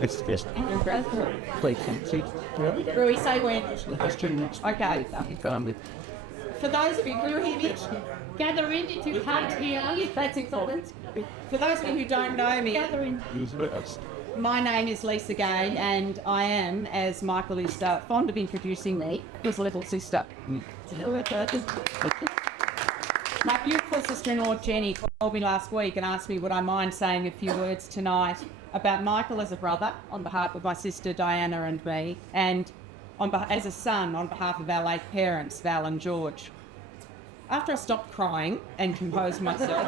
It's just please see. Rui, say when. Okay. Family. For those of you, can you hear me? Gather in if you can't hear. That's important. For those of you who don't know me, Gather in. my name is Lisa Gay, and I am, as Michael is fond of introducing me, his little sister. My beautiful sister-in-law Jenny called me last week and asked me would I mind saying a few words tonight about Michael as a brother on behalf of my sister Diana and me, and as a son on behalf of our late parents, Val and George. After I stopped crying and composed myself,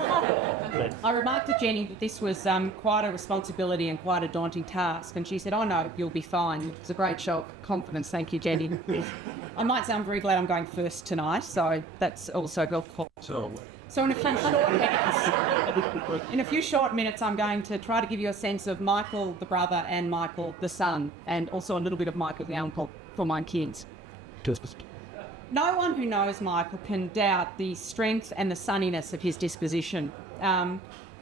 I remarked to Jenny that this was quite a responsibility and quite a daunting task, and she said, "Oh no, you'll be fine." It's a great show of confidence. Thank you, Jenny. I might say I'm very glad I'm going first tonight, so that's also helpful. So in a few short minutes, I'm going to try to give you a sense of Michael the brother and Michael the son, and also a little bit of Michael the uncle for my kids. No one who knows Michael can doubt the strength and the sunniness of his disposition. And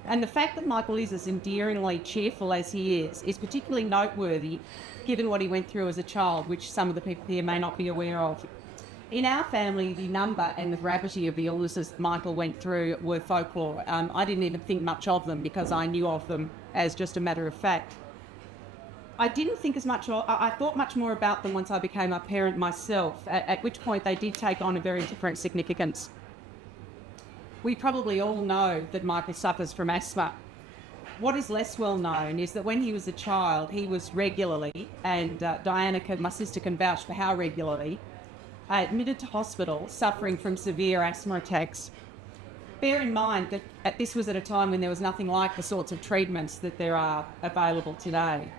the fact that Michael is as endearingly cheerful as he is particularly noteworthy given what he went through as a child, which some of the people here may not be aware of. In our family, the number and the gravity of the illnesses Michael went through were folklore. I didn't even think much of them because I knew of them as just a matter of fact. I didn't think as much, I thought much more about them once I became a parent myself, at which point they did take on a very different significance. We probably all know that Michael suffers from asthma. What is less well known is that when he was a child, he was regularly, and Diana, my sister, can vouch for how regularly, admitted to hospital suffering from severe asthma attacks. Bear in mind that this was at a time when there was nothing like the sorts of treatments that there are available today.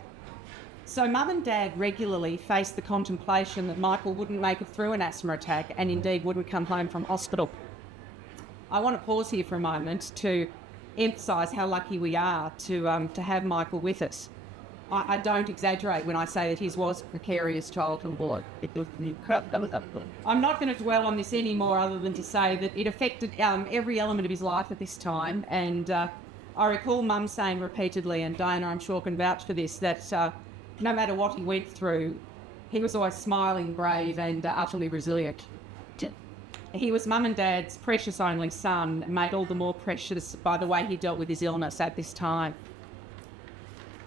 So Mum and Dad regularly faced the contemplation that Michael wouldn't make it through an asthma attack and indeed wouldn't come home from hospital. I want to pause here for a moment to emphasise how lucky we are to have Michael with us. I don't exaggerate when I say that his was a precarious childhood. I'm not going to dwell on this anymore other than to say that it affected every element of his life at this time, and I recall Mum saying repeatedly, and Diana I'm sure can vouch for this, that no matter what he went through, he was always smiling, brave and utterly resilient. He was Mum and Dad's precious only son, made all the more precious by the way he dealt with his illness at this time.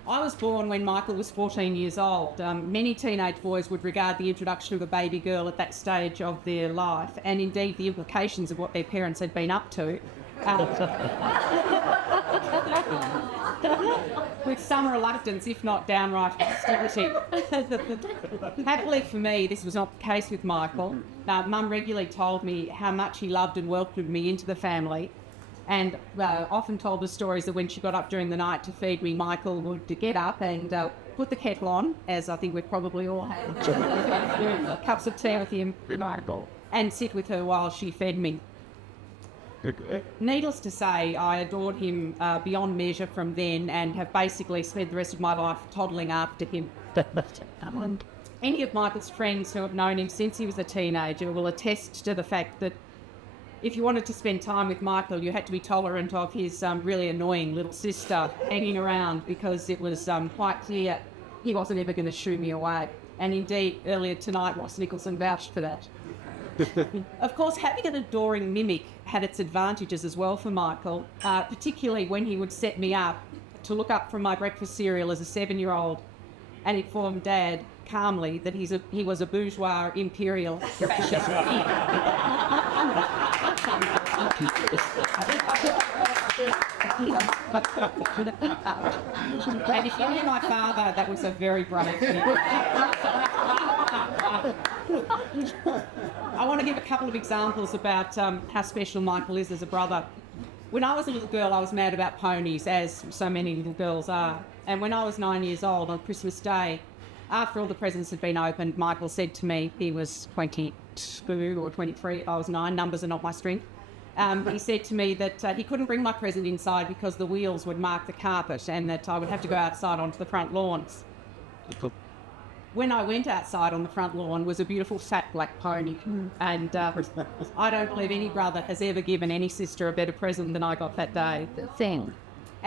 I was born when Michael was 14 years old. Many teenage boys would regard the introduction of a baby girl at that stage of their life, and indeed the implications of what their parents had been up to, with some reluctance, if not downright hostility. Happily for me, this was not the case with Michael. Mum regularly told me how much he loved and welcomed me into the family, and often told the stories that when she got up during the night to feed me, Michael would get up and put the kettle on, as I think we've probably all had cups of tea with him, and sit with her while she fed me. Needless to say, I adored him beyond measure from then, and have basically spent the rest of my life toddling after him. Any of Michael's friends who have known him since he was a teenager will attest to the fact that if you wanted to spend time with Michael, you had to be tolerant of his really annoying little sister hanging around, because it was quite clear he wasn't ever going to shoo me away. And indeed, earlier tonight, Ross Nicholson vouched for that. Of course, having an adoring mimic had its advantages as well for Michael, particularly when he would set me up to look up from my breakfast cereal as a 7-year-old and inform Dad calmly that he was a bourgeois imperial fascist. And if you knew my father, that was a very brave thing. I want to give a couple of examples about how special Michael is as a brother. When I was a little girl, I was mad about ponies, as so many little girls are. And when I was 9 years old on Christmas Day, after all the presents had been opened, Michael said to me, he was 22 or 23, I was 9, numbers are not my strength. He said to me that he couldn't bring my present inside because the wheels would mark the carpet and that I would have to go outside onto the front lawns. When I went outside on the front lawn was a beautiful fat black pony, and I don't believe any brother has ever given any sister a better present than I got that day. Thing.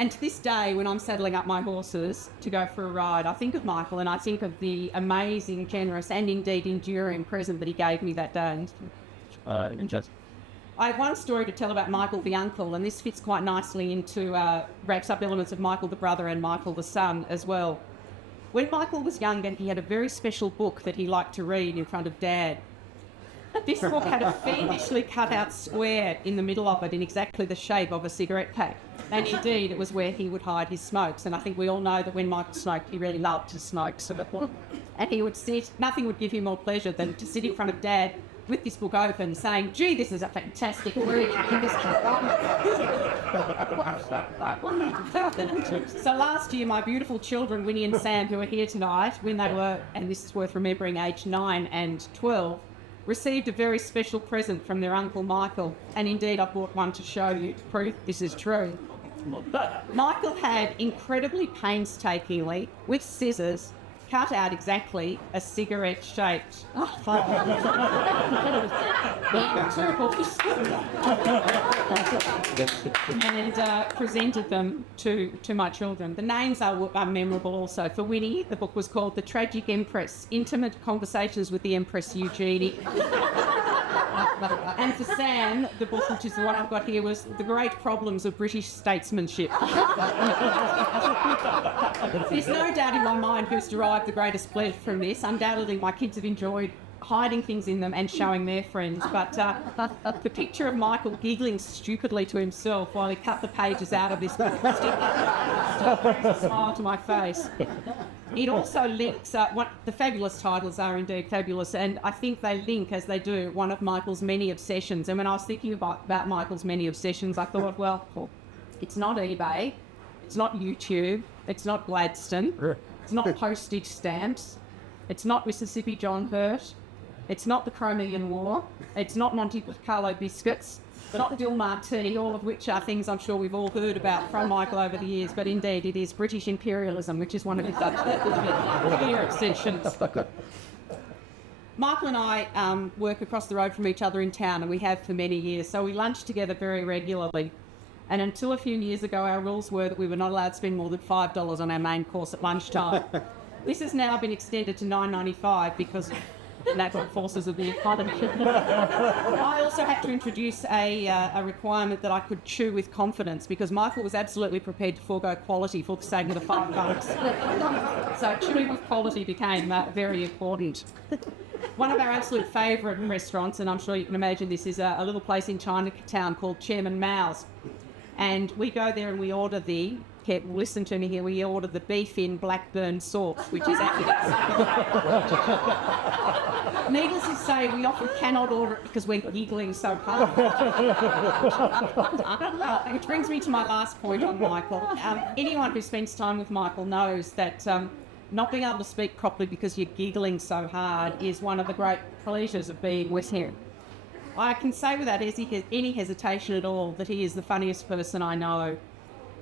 And to this day, when I'm saddling up my horses to go for a ride, I think of Michael and I think of the amazing, generous and indeed enduring present that he gave me that day. I have one story to tell about Michael the uncle, and this fits quite nicely into, wraps up elements of Michael the brother and Michael the son as well. When Michael was younger, he had a very special book that he liked to read in front of Dad. This book had a fiendishly cut out square in the middle of it in exactly the shape of a cigarette pack. And indeed, it was where he would hide his smokes. And I think we all know that when Michael smoked, he really loved to smoke. And he would sit, nothing would give him more pleasure than to sit in front of Dad with this book open, saying, "Gee, this is a fantastic read." So last year, my beautiful children, Winnie and Sam, who are here tonight, when they were, and this is worth remembering, aged 9 and 12, received a very special present from their Uncle Michael. And indeed, I brought one to show you to prove this is true. Michael had incredibly painstakingly, with scissors, cut out exactly a cigarette-shaped and presented them to my children. The names are memorable also. For Winnie, the book was called The Tragic Empress, Intimate Conversations with the Empress Eugenie. And for Sam, the book, which is the one I've got here, was The Great Problems of British Statesmanship. There's no doubt in my mind who's derived the greatest pleasure from this. Undoubtedly, my kids have enjoyed hiding things in them and showing their friends. But the picture of Michael giggling stupidly to himself while he cut the pages out of this book brings a smile to my face. It also links, the fabulous titles are indeed fabulous, and I think they link, as they do, one of Michael's many obsessions. And when I was thinking about Michael's many obsessions, I thought, well, it's not eBay, it's not YouTube, it's not Gladstone, it's not postage stamps, it's not Mississippi John Hurt, it's not the Crimean War, it's not Monte Carlo biscuits, not Dill Martini, all of which are things I'm sure we've all heard about from Michael over the years, but indeed it is British imperialism, which is one of his clear obsessions. Michael and I work across the road from each other in town, and we have for many years, so we lunch together very regularly. And until a few years ago, our rules were that we were not allowed to spend more than $5 on our main course at lunchtime. This has now been extended to $9.95 because of the natural forces of the economy. I also had to introduce a requirement that I could chew with confidence, because Michael was absolutely prepared to forego quality for the sake of the $5. So chewing with quality became very important. One of our absolute favourite restaurants, and I'm sure you can imagine this, is a little place in Chinatown called Chairman Mao's. And we go there and we order listen to me here, we order the beef in Blackburn sauce, which is actually... Needless to say, we often cannot order it because we're giggling so hard. Which brings me to my last point on Michael. Anyone who spends time with Michael knows that not being able to speak properly because you're giggling so hard is one of the great pleasures of being with him. I can say without any hesitation at all that he is the funniest person I know.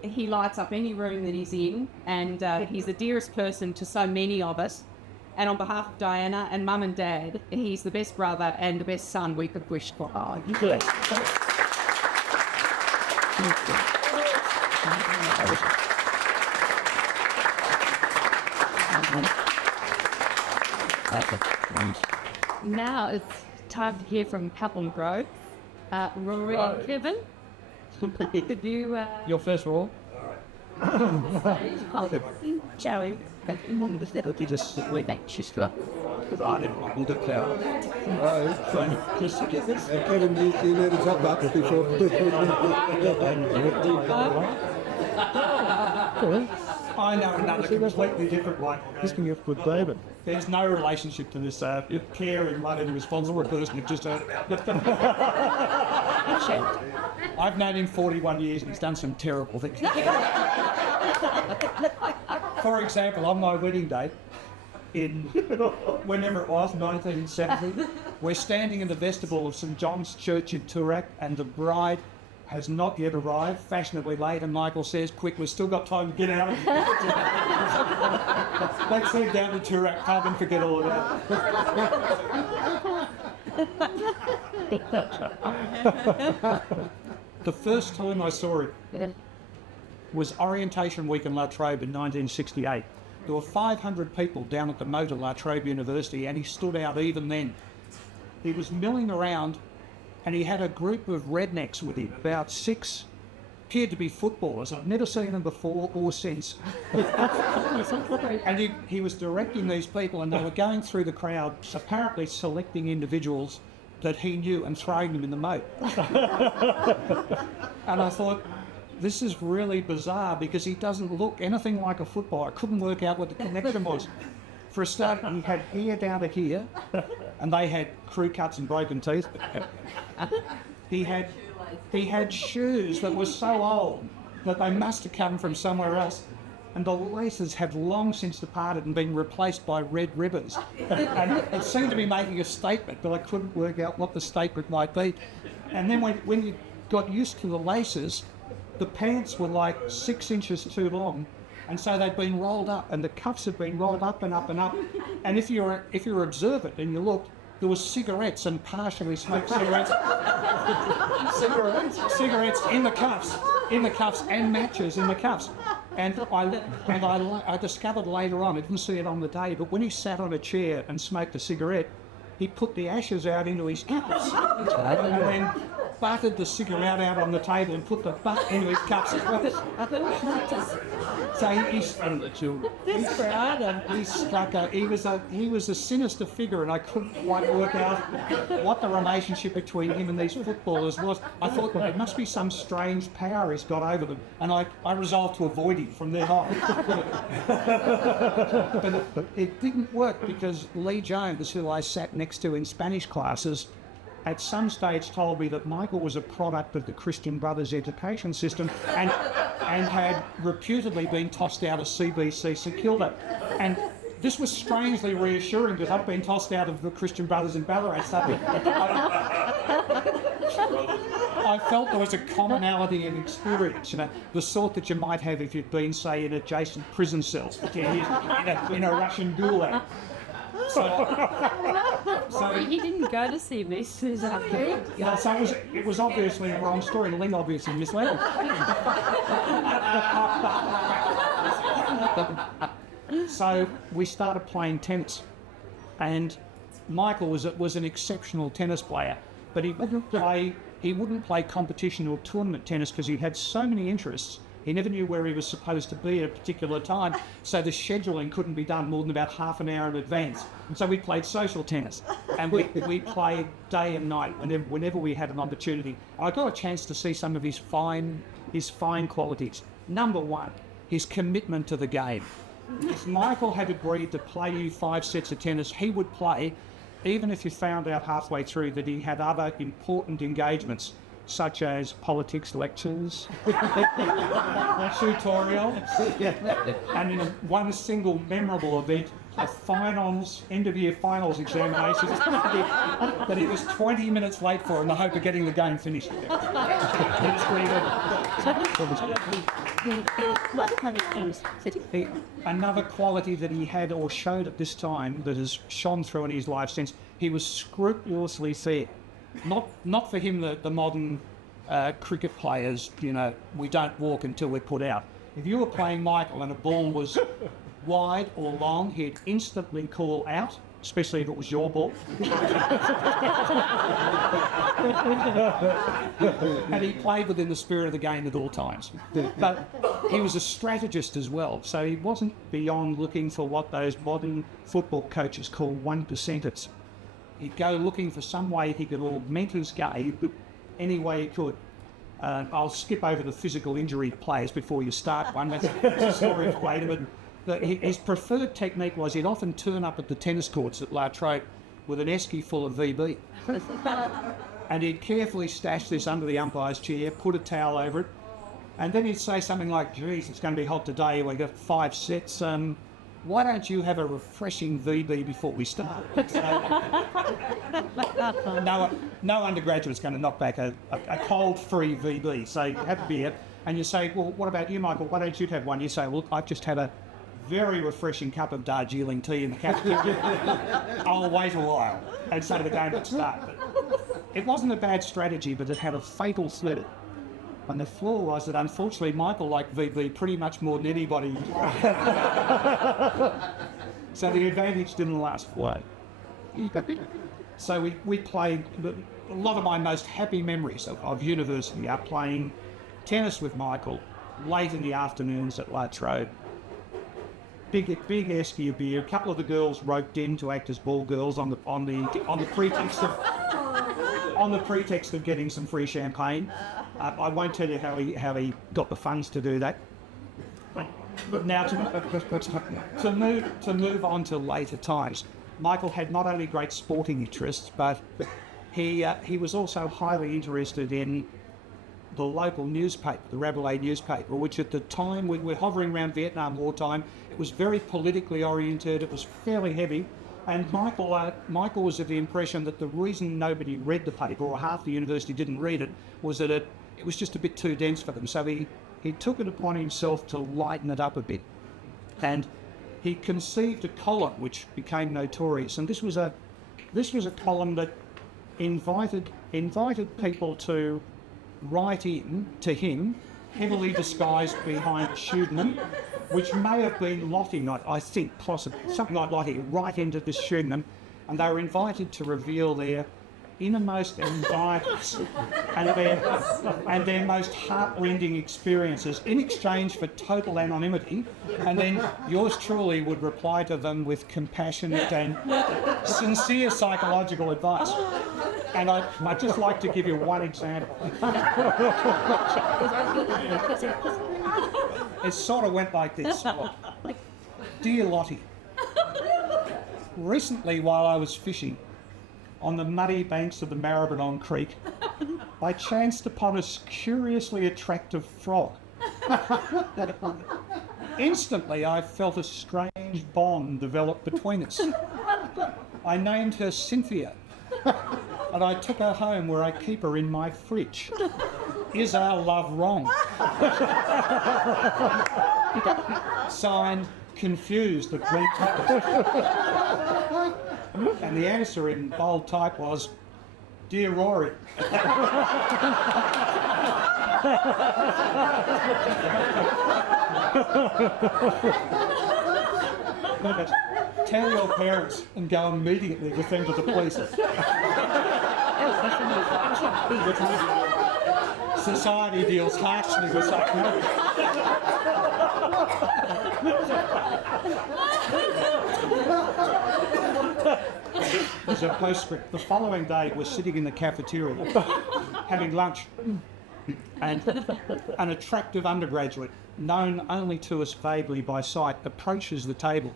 He lights up any room that he's in, and he's the dearest person to so many of us. And on behalf of Diana and Mum and Dad, he's the best brother and the best son we could wish for. Oh, good. Now it's time to hear from Couple Grove. Rory and Kevin. Could you... Your first roll? Joey. Just wait, sister. Kevin, you know the top box before. I know another completely different one. This can get good, David. There's no relationship to this caring, loving, responsible person you've just heard about. I've known him 41 years and he's done some terrible things. For example, on my wedding day, in whenever it was, 1970, we're standing in the vestibule of St John's Church in Toorak, and the bride has not yet arrived, fashionably late, and Michael says, "Quick, we've still got time to get out of here." Let's head down to Toorak pub and forget all about it. The first time I saw him, was Orientation Week in La Trobe in 1968. There were 500 people down at the moat at La Trobe University, and he stood out even then. He was milling around, and he had a group of rednecks with him, about 6, appeared to be footballers. I've never seen them before or since. And he was directing these people, and they were going through the crowd, apparently selecting individuals that he knew and throwing them in the moat. And I thought, this is really bizarre because he doesn't look anything like a footballer. I couldn't work out what the connection was. For a start, he had hair down to here, and they had crew cuts and broken teeth. He had shoes that were so old that they must have come from somewhere else. And the laces had long since departed and been replaced by red ribbons. And it seemed to be making a statement, but I couldn't work out what the statement might be. And then when you got used to the laces, the pants were like 6 inches too long, and so they'd been rolled up, and the cuffs had been rolled up and up and up. And if you're observant and you looked, there was cigarettes and partially smoked cigarettes, cigarettes in the cuffs, and matches in the cuffs. And I discovered later on, I didn't see it on the day, but when he sat on a chair and smoked a cigarette, he put the ashes out into his cups, and then buttered the cigarette out on the table and put the butt into his cups as well. So he was a sinister figure, and I couldn't quite work out what the relationship between him and these footballers was. I thought, well, there must be some strange power he's got over them, and I resolved to avoid him from then on. But it didn't work because Lee Jones, who I sat next to in Spanish classes, at some stage told me that Michael was a product of the Christian Brothers education system and had reputedly been tossed out of CBC St Kilda. And this was strangely reassuring that I'd been tossed out of the Christian Brothers in Ballarat. I felt there was a commonality of experience, the sort that you might have if you'd been, say, in adjacent prison cells, in a Russian gulag. So he didn't go to CBC, is that correct? So it was obviously a wrong story. Ling obviously misled him. So we started playing tennis, and Michael was an exceptional tennis player, but he wouldn't play competition or tournament tennis because he had so many interests. He never knew where he was supposed to be at a particular time, so the scheduling couldn't be done more than about half an hour in advance. And so we played social tennis, and we played day and night whenever we had an opportunity. I got a chance to see some of his fine qualities. Number one, his commitment to the game. If Michael had agreed to play you 5 sets of tennis, he would play, even if you found out halfway through that he had other important engagements, such as politics lectures, tutorials, and in one single memorable event, a end-of-year finals examination that he was 20 minutes late for in the hope of getting the game finished. It was pretty good. Another quality that he had or showed at this time that has shone through in his life since, he was scrupulously fair. Not for him, the modern cricket players, we don't walk until we're put out. If you were playing Michael and a ball was wide or long, he'd instantly call out, especially if it was your ball. And he played within the spirit of the game at all times. But he was a strategist as well, so he wasn't beyond looking for what those modern football coaches call 1%ers. He'd go looking for some way he could augment his game any way he could. I'll skip over the physical injury players before you start one. That's a story for later. But his preferred technique was he'd often turn up at the tennis courts at La Trobe with an esky full of VB. And he'd carefully stash this under the umpire's chair, put a towel over it, and then he'd say something like, geez, it's going to be hot today, we've got 5 sets. Why don't you have a refreshing VB before we start? No undergraduate's going to knock back a cold-free VB, so you have a beer, and you say, well, what about you, Michael? Why don't you have one? You say, well, I've just had a very refreshing cup of Darjeeling tea in the cafeteria. I'll wait a while, and so the game would start. But it wasn't a bad strategy, but it had a fatal flaw. And the flaw was that unfortunately Michael liked VB pretty much more than anybody. So the advantage didn't last. What? So we played, a lot of my most happy memories of university are playing tennis with Michael late in the afternoons at La Trobe. Big esky of beer. A couple of the girls roped in to act as ball girls on the pretext of getting some free champagne. I won't tell you how he got the funds to do that. But now to move on to later times, Michael had not only great sporting interests, but he was also highly interested in the local newspaper, the Rabelais newspaper, which at the time, we were hovering around Vietnam War time, it was very politically oriented, it was fairly heavy, and Michael was of the impression that the reason nobody read the paper, or half the university didn't read it, was that it was just a bit too dense for them. So he took it upon himself to lighten it up a bit. And he conceived a column which became notorious, and this was a column that invited people to write in to him, heavily disguised behind a pseudonym, which may have been Lottie, I think, possibly something like Lottie, right into this pseudonym, and they were invited to reveal their innermost anxieties and their most heartrending experiences in exchange for total anonymity, and then yours truly would reply to them with compassionate and sincere psychological advice. And I'd just like to give you one example. It sort of went like this. Dear Lottie, recently while I was fishing on the muddy banks of the Maribyrnong Creek, I chanced upon a curiously attractive frog. Instantly, I felt a strange bond develop between us. I named her Cynthia, and I took her home where I keep her in my fridge. Is our love wrong? Signed, Confused, the Greek And the answer in bold type was, Dear Rory. Tell your parents and go immediately with them to the police. Society deals harshly with psychopaths. As a postscript, the following day we're sitting in the cafeteria having lunch, and an attractive undergraduate, known only to us vaguely by sight, approaches the table,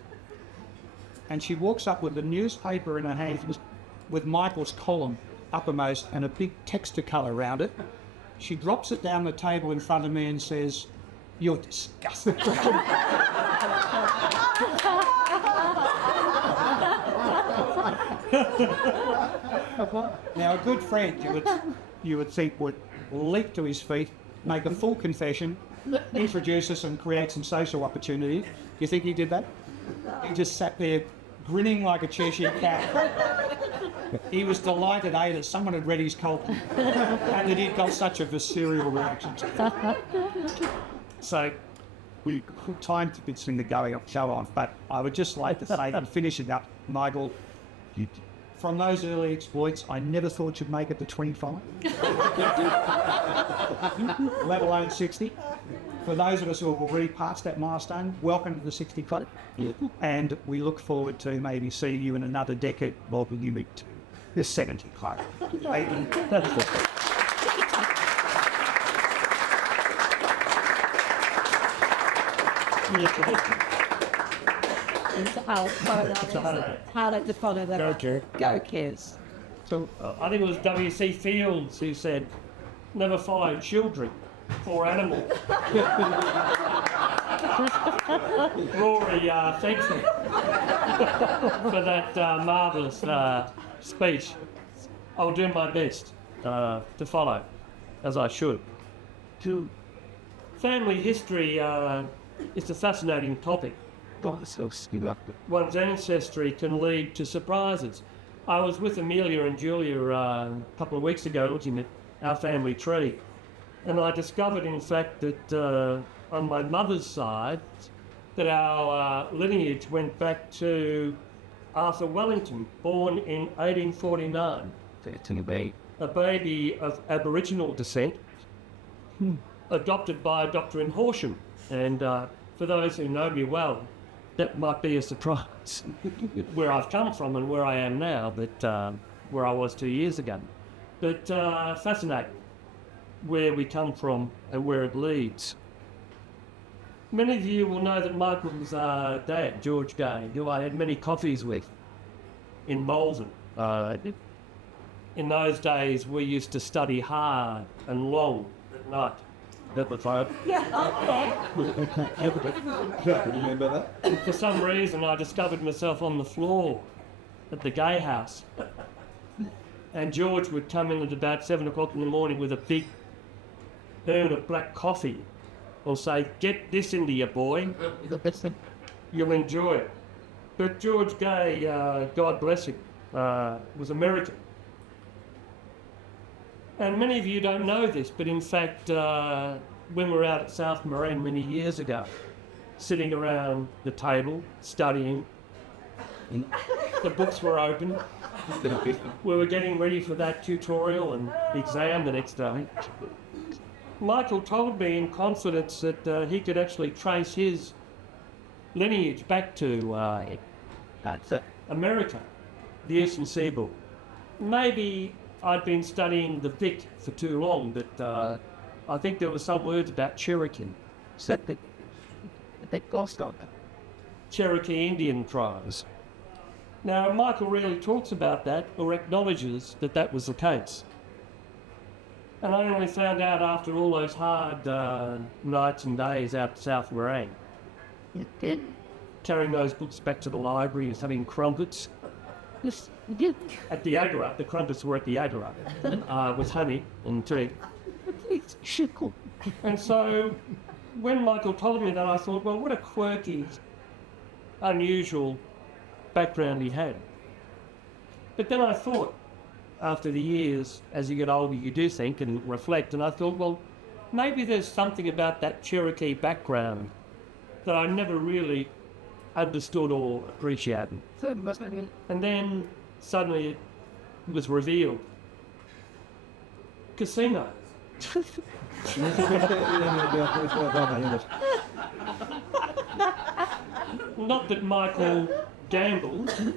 and she walks up with the newspaper in her hand with Michael's column uppermost and a big Textacolour around it. She drops it down the table in front of me and says, "You're disgusting." Now, a good friend, you would think, would leap to his feet, make a full confession, introduce us and create some social opportunity. You think he did that? He just sat there grinning like a Cheshire cat. He was delighted, A, that someone had read his column and that he'd got such a visceral reaction to it. So, we time to get something going up, show on, but I would just like to say, and finishing up, Michael, from those early exploits, I never thought you'd make it to 25, let alone 60. For those of us who have already passed that milestone, welcome to the 60 Club. And we look forward to maybe seeing you in another decade while you meet the 70 Club. I'll highlight the follow that. Go Kids. So I think it was W.C. Fields who said, "Never follow children or animals." Rory, thanks for that marvellous speech. I'll do my best to follow, as I should. Family history is a fascinating topic. One's ancestry can lead to surprises. I was with Amelia and Julia a couple of weeks ago looking at our family tree, And I discovered, in fact, that on my mother's side, that our lineage went back to Arthur Wellington, born in 1849, a baby of Aboriginal descent, adopted by a doctor in Horsham. And for those who know me well, that might be a surprise where I've come from and where I am now, but where I was 2 years ago. But fascinating where we come from and where it leads. Many of you will know that Michael's dad, George Gay, who I had many coffees with in Malvern. In those days, we used to study hard and long at night. That was hard. Remember that? And for some reason, I discovered myself on the floor at the Gay house. And George would come in at about 7 o'clock in the morning with a big urn of black coffee, or say, "Get this into you, boy. You'll enjoy it." But George Gay, God bless him, was American. And many of you don't know this, but in fact, when we were out at South Moraine many years ago, sitting around the table, studying, the books were open, we were getting ready for that tutorial and exam the next day. Michael told me in confidence that he could actually trace his lineage back to America, the Eastern Seaboard. Maybe I'd been studying the Vic for too long, but I think there were some words about Cherokee. Cherokee Indian tribes. Now, Michael really talks about that or acknowledges that that was the case. And I only found out after all those hard nights and days out South Moraine. Carrying those books back to the library and having crumpets. At the Agora, the crumpets were at the Agora, with honey and tea. And so, when Michael told me that, I thought, well, what a quirky, unusual background he had. But then I thought, after the years, as you get older, you do think and reflect, and I thought, well, maybe there's something about that Cherokee background that I never really understood or appreciated. And then suddenly it was revealed. Casino. Not that Michael gambled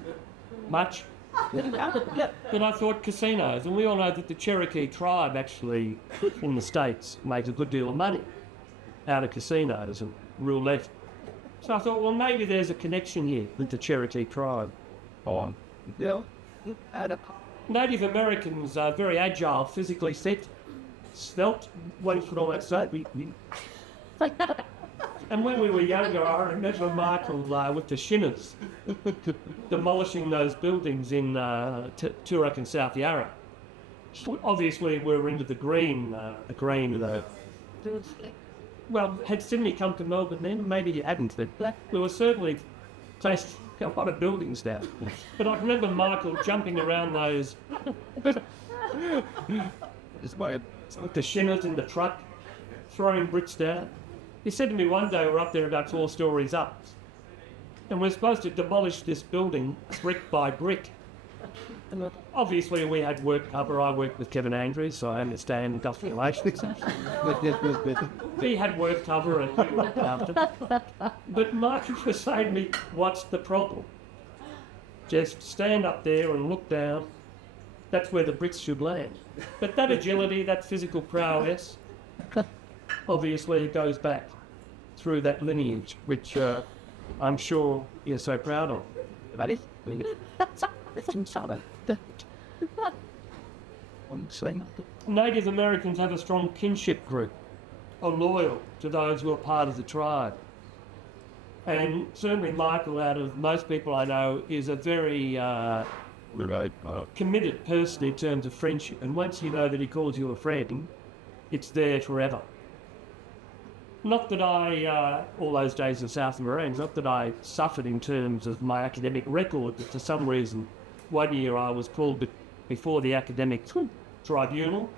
much, but I thought casinos, and we all know that the Cherokee tribe actually in the States makes a good deal of money out of casinos and roulette. So I thought, well, maybe there's a connection here with the Cherokee tribe. Native Americans are very agile, physically fit, svelte, 1 foot on that side. And when we were younger, I remember Michael with the Shinners demolishing those buildings in Toorak and South Yarra. Obviously, we were into the green, well, had Sydney come to Melbourne then? Maybe you hadn't, but we were certainly faced a lot of buildings down. But I remember Michael jumping around those with the Shinners in the truck, throwing bricks down. He said to me one day, we're up there about 4 stories up, and we're supposed to demolish this building brick by brick. Obviously, we had work cover. I worked with Kevin Andrews, so I understand industrial relations. He had work cover and we looked after. But Michael was saying to me, what's the problem? Just stand up there and look down. That's where the bricks should land. But that agility, that physical prowess, obviously it goes back through that lineage, which I'm sure you're so proud of. Native Americans have a strong kinship group, are loyal to those who are part of the tribe. And certainly Michael, out of most people I know, is a very committed person in terms of friendship. And once you know that he calls you a friend, it's there forever. Not that I, all those days in South Moraine, not that I suffered in terms of my academic record, but for some reason, one year I was called before the academic tribunal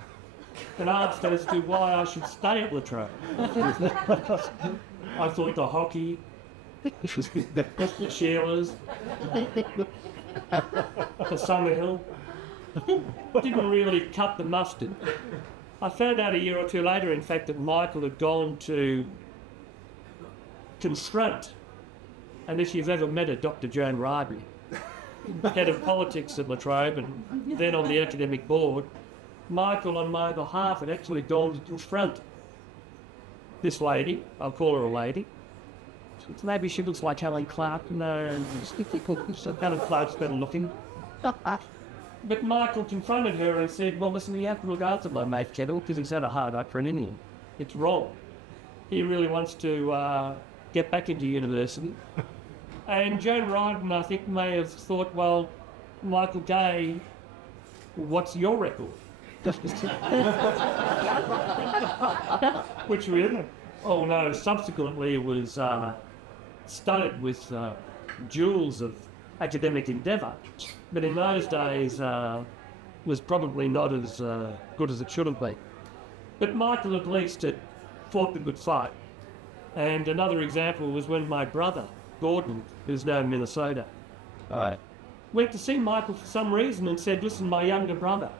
and asked as to why I should stay at Latrobe. I thought the hockey, the Shearers, the Summerhill didn't really cut the mustard. I found out a year or two later, in fact, that Michael had gone to Constraint. And if you've ever met her, Dr. Joan Ridley, head of politics at Latrobe and then on the academic board, Michael, on my behalf, had actually gone to Constraint. This lady, I'll call her a lady, maybe she looks like Helen Clark. No, Helen Clark's better looking. But Michael confronted her and said, well, listen, you have to look after my mate Kettle because he's had a hard night for an Indian. It's wrong. He really wants to get back into university. And Joan Ryden, I think, may have thought, well, Michael Gay, what's your record? Which really, oh no, subsequently it was studded with jewels of academic endeavour. But in those days, was probably not as good as it should have been. But Michael at least had fought the good fight. And another example was when my brother, Gordon, who's now in Minnesota, went to see Michael for some reason and said, listen, my younger brother,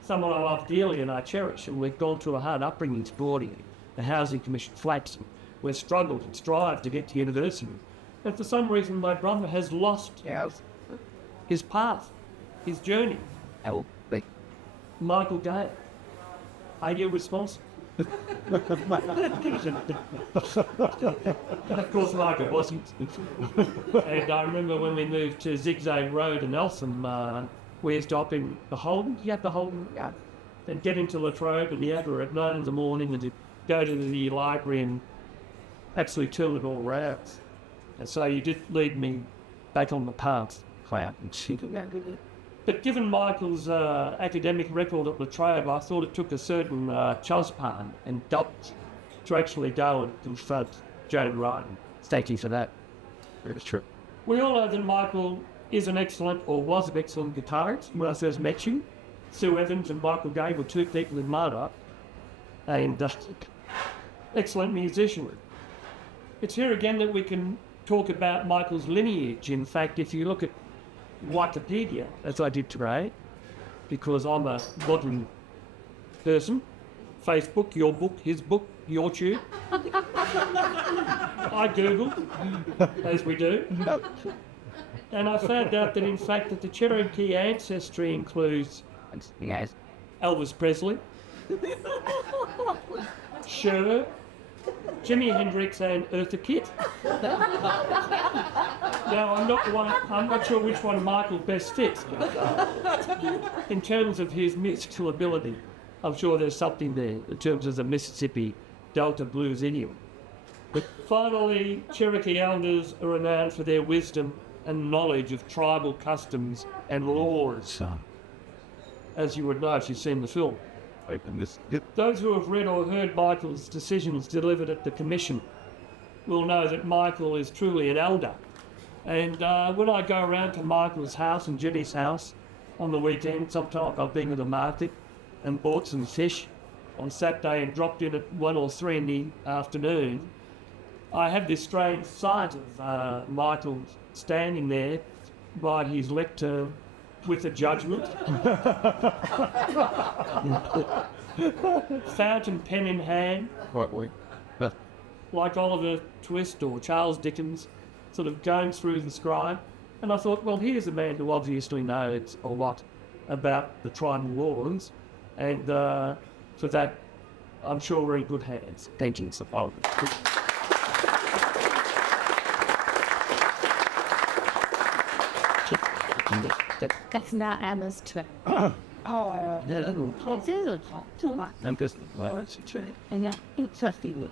someone I love dearly and I cherish, and we've gone through a hard upbringing supporting the Housing Commission flats. We've struggled and strived to get to university. And for some reason, my brother has lost his path, his journey. Michael Gay, are you responsible? Of course, Michael wasn't. And I remember when we moved to Zigzag Road in Eltham, we stopped in the Holden. You have the Holden, and get into Latrobe and Niagara at 9 in the morning and to go to the library and actually turn it all around. And so you did lead me back on the path. But given Michael's academic record at Latrobe, I thought it took a certain chutzpah and dots to actually go and confront Joan Ryden. Thank you for that. Very true. We all know that Michael is an excellent, or was an excellent guitarist. When I first met you, Sue Evans and Michael Gay were two people in Murdoch, and excellent musician. It's here again that we can talk about Michael's lineage. In fact, if you look at Wikipedia, as I did today, because I'm a modern person, Facebook, your book, his book, your tube. I Googled, as we do, and I found out that in fact that the Cherokee ancestry includes Elvis Presley, Cher, Jimi Hendrix and Eartha Kitt. Now, I'm not sure which one Michael best fits. In terms of his musical ability, I'm sure there's something there in terms of the Mississippi Delta blues in him. But finally, Cherokee elders are renowned for their wisdom and knowledge of tribal customs and laws, as you would know if you've seen the film. Those who have read or heard Michael's decisions delivered at the commission will know that Michael is truly an elder. And when I go around to Michael's house and Jenny's house on the weekend, sometimes I've been to the market and bought some fish on Saturday and dropped in at 1 or 3 in the afternoon, I have this strange sight of Michael standing there by his lectern with a judgment, fountain pen in hand, like Oliver Twist or Charles Dickens, sort of going through the scribe. And I thought, well, here's a man who obviously knows a lot about the tribal laws, and for that, I'm sure we're in good hands. Thank you. That's not Emma's turn. I'm just And yeah, interesting.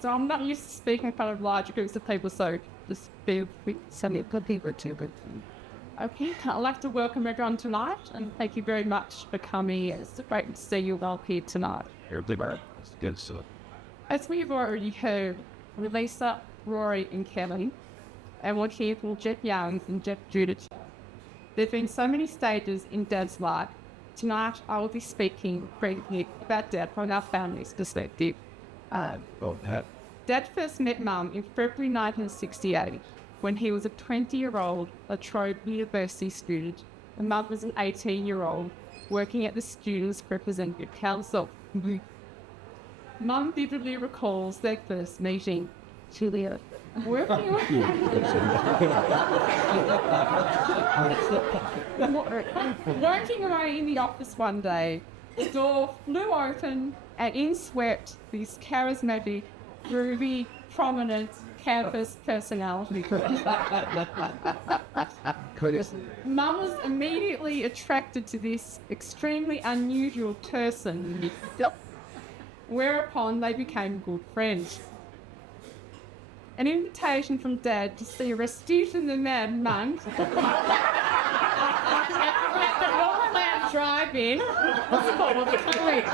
So I'm not used to speaking in front of large groups of people, so just be with some good people too. But okay, I'd like to welcome everyone tonight, and thank you very much for coming. It's great to see you all here tonight. As we've already heard, Lisa, Rory and Kelly, and we'll hear from Jeff Young and Jeff Judith. There have been so many stages in Dad's life, Tonight I will be speaking briefly about Dad from our family's perspective. Dad first met Mum in February 1968 when he was a 20-year-old La Trobe University student and Mum was an 18-year-old working at the Students' Representative Council. Mum vividly recalls their first meeting. Working away in the office one day, the door flew open and in swept this charismatic, groovy, prominent campus personality. Mum was immediately attracted to this extremely unusual person, whereupon they became good friends. An invitation from Dad to see Rasputin the Mad Monk at the Royal Land Drive-In was forthcoming.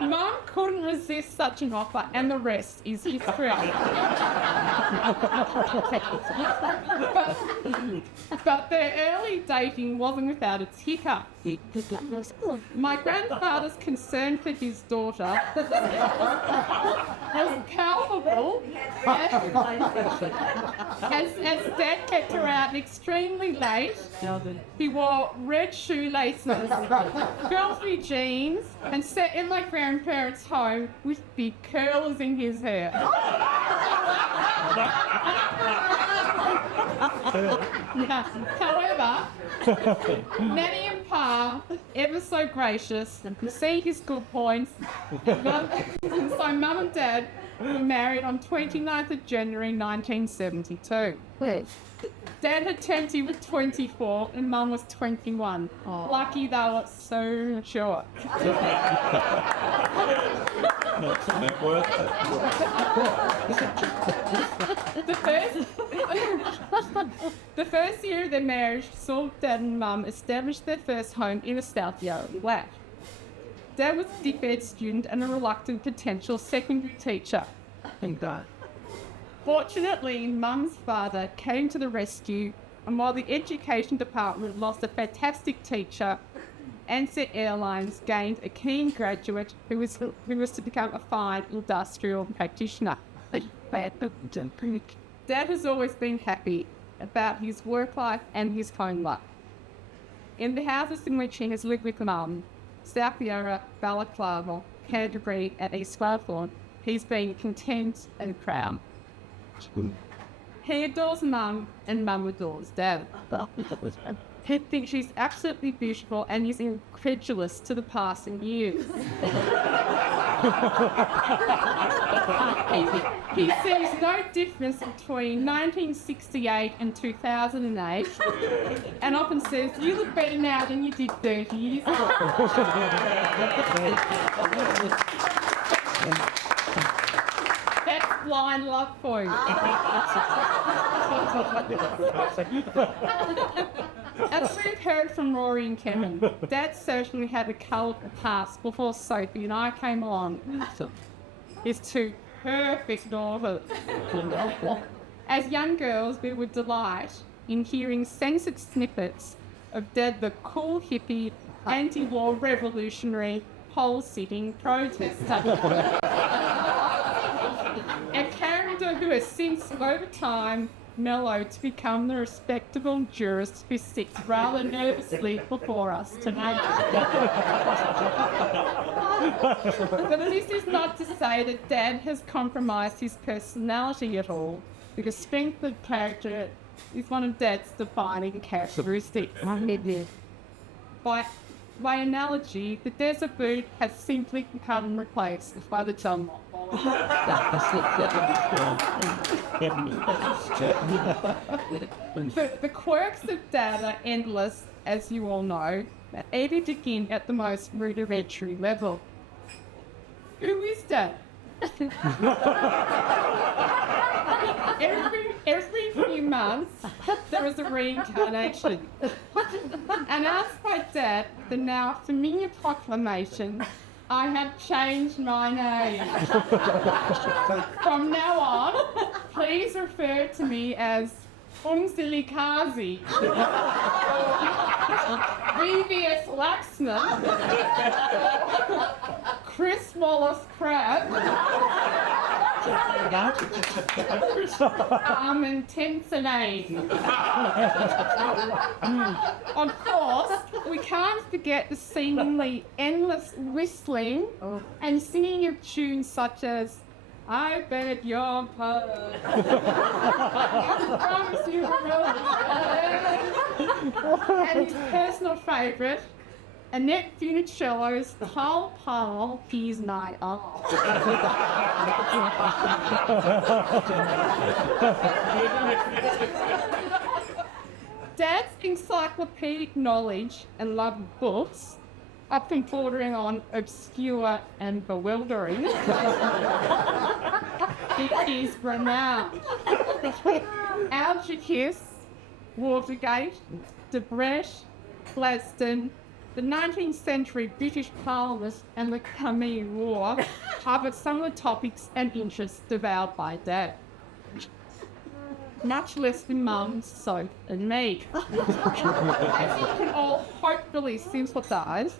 Mum couldn't resist such an offer, and the rest is history. But their early dating wasn't without its hiccup. My grandfather's concern for his daughter was palpable as Dad kept her out extremely late. He wore red shoelaces, filthy jeans, and sat in my grandparents' home with big curlers in his hair. However, Nanny and Pa, ever so gracious, see his good points. So Mum and Dad were married on 29th of January 1972. Dad had turned he was 24 and Mum was 21. Lucky they were so short. The first year of their marriage saw Dad and Mum establish their first home in a South Yarra flat. Dad was a dip ed student and a reluctant potential secondary teacher. Fortunately, Mum's father came to the rescue, and while the education department lost a fantastic teacher, Ansett Airlines gained a keen graduate who was to become a fine industrial practitioner. Dad has always been happy about his work life and his home life. In the houses in which he has lived with Mum, South Yarra, Balaclava, Canterbury and East Gladthorne, he's been content and proud. He adores Mum and Mum adores Dad. He thinks she's absolutely beautiful and is incredulous to the passing years. He sees no difference between 1968 and 2008 and often says, "You look better now than you did 30 years ago." That's blind love for you. As we've heard from Rory and Kevin, Dad certainly had a colourful past before Sophie and I came along. His two perfect daughters. As young girls, we would delight in hearing censored snippets of Dad the cool hippie, anti-war revolutionary, pole-sitting protester. A character who has since, over time, mellowed to become the respectable jurist who sits rather nervously before us tonight. But this is not to say that Dad has compromised his personality at all, because strength of character is one of Dad's defining characteristics. By analogy, the desert boot has simply become replaced by the tongue. The quirks of Dad are endless, as you all know, but even begin at the most rudimentary level. Who is Dad? Every few months, there is a reincarnation. And asked by Dad, the now familiar proclamation, "I have changed my name. From now on, Please refer to me as Umsilikazi. VVS Laxman. Chris Wallace Crab. And Tensinade. Of course, we can't forget the seemingly endless whistling and singing of tunes such as I beg your pardon. I promise you a rose. And his personal favourite, Annette Funicello's Pal Pal He's Night Owl. Dad's encyclopedic knowledge and love of books, often bordering on obscure and bewildering, it is renowned. Algeciras, Watergate, Debrech, Gladstone, the 19th century British Parliament and the Khmer War covered some of the topics and interests devoured by Dad. Much less than Mum, Soap and me. As you can all hopefully sympathise,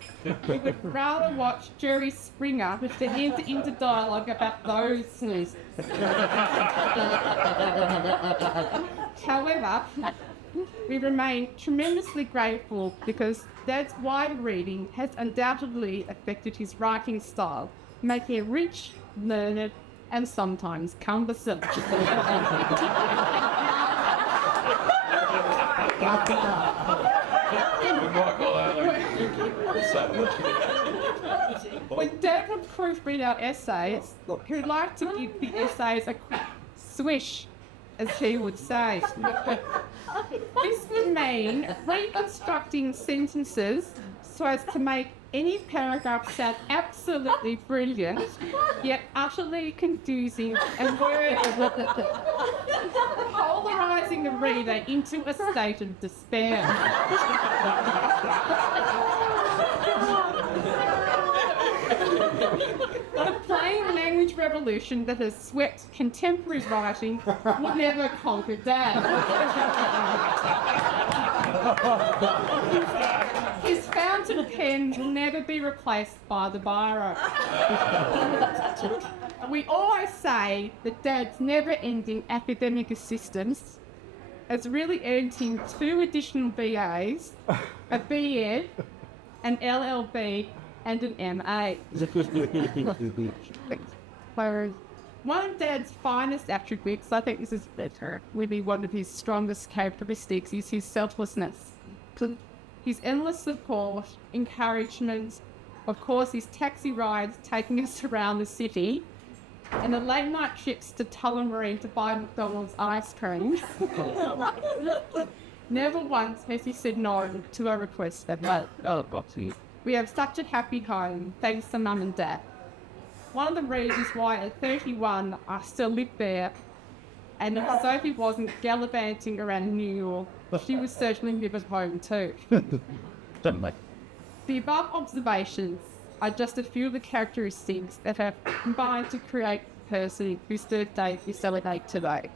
we would rather watch Jerry Springer than enter into dialogue about those snoozes. However, we remain tremendously grateful because Dad's wide reading has undoubtedly affected his writing style, making it rich, learned, and sometimes cumbersome. When Dad would proofread our essays, he would like to give the essays a quick swish, as he would say. This would mean reconstructing sentences so as to make any paragraph sound absolutely brilliant, yet utterly confusing and polarising the reader into a state of despair. The plain language revolution that has swept contemporary writing will never conquer Dad. His fountain pen will never be replaced by the biro. We always say that Dad's never-ending academic assistance has really earned him 2 additional BAs, a BEd, an LLB, and an MA. One of Dad's finest attributes, I think this is better, would be one of his strongest characteristics, is his selflessness. His endless support, encouragement, of course his taxi rides taking us around the city, and the late night trips to Tullamarine to buy McDonald's ice cream. Never once has he said no to a request that we have such a happy home, thanks to Mum and Dad. One of the reasons why at 31 I still live there, and if Sophie wasn't gallivanting around New York, she would certainly live at home too. Certainly. The above observations are just a few of the characteristics that have combined to create the person whose birthday we celebrate tonight.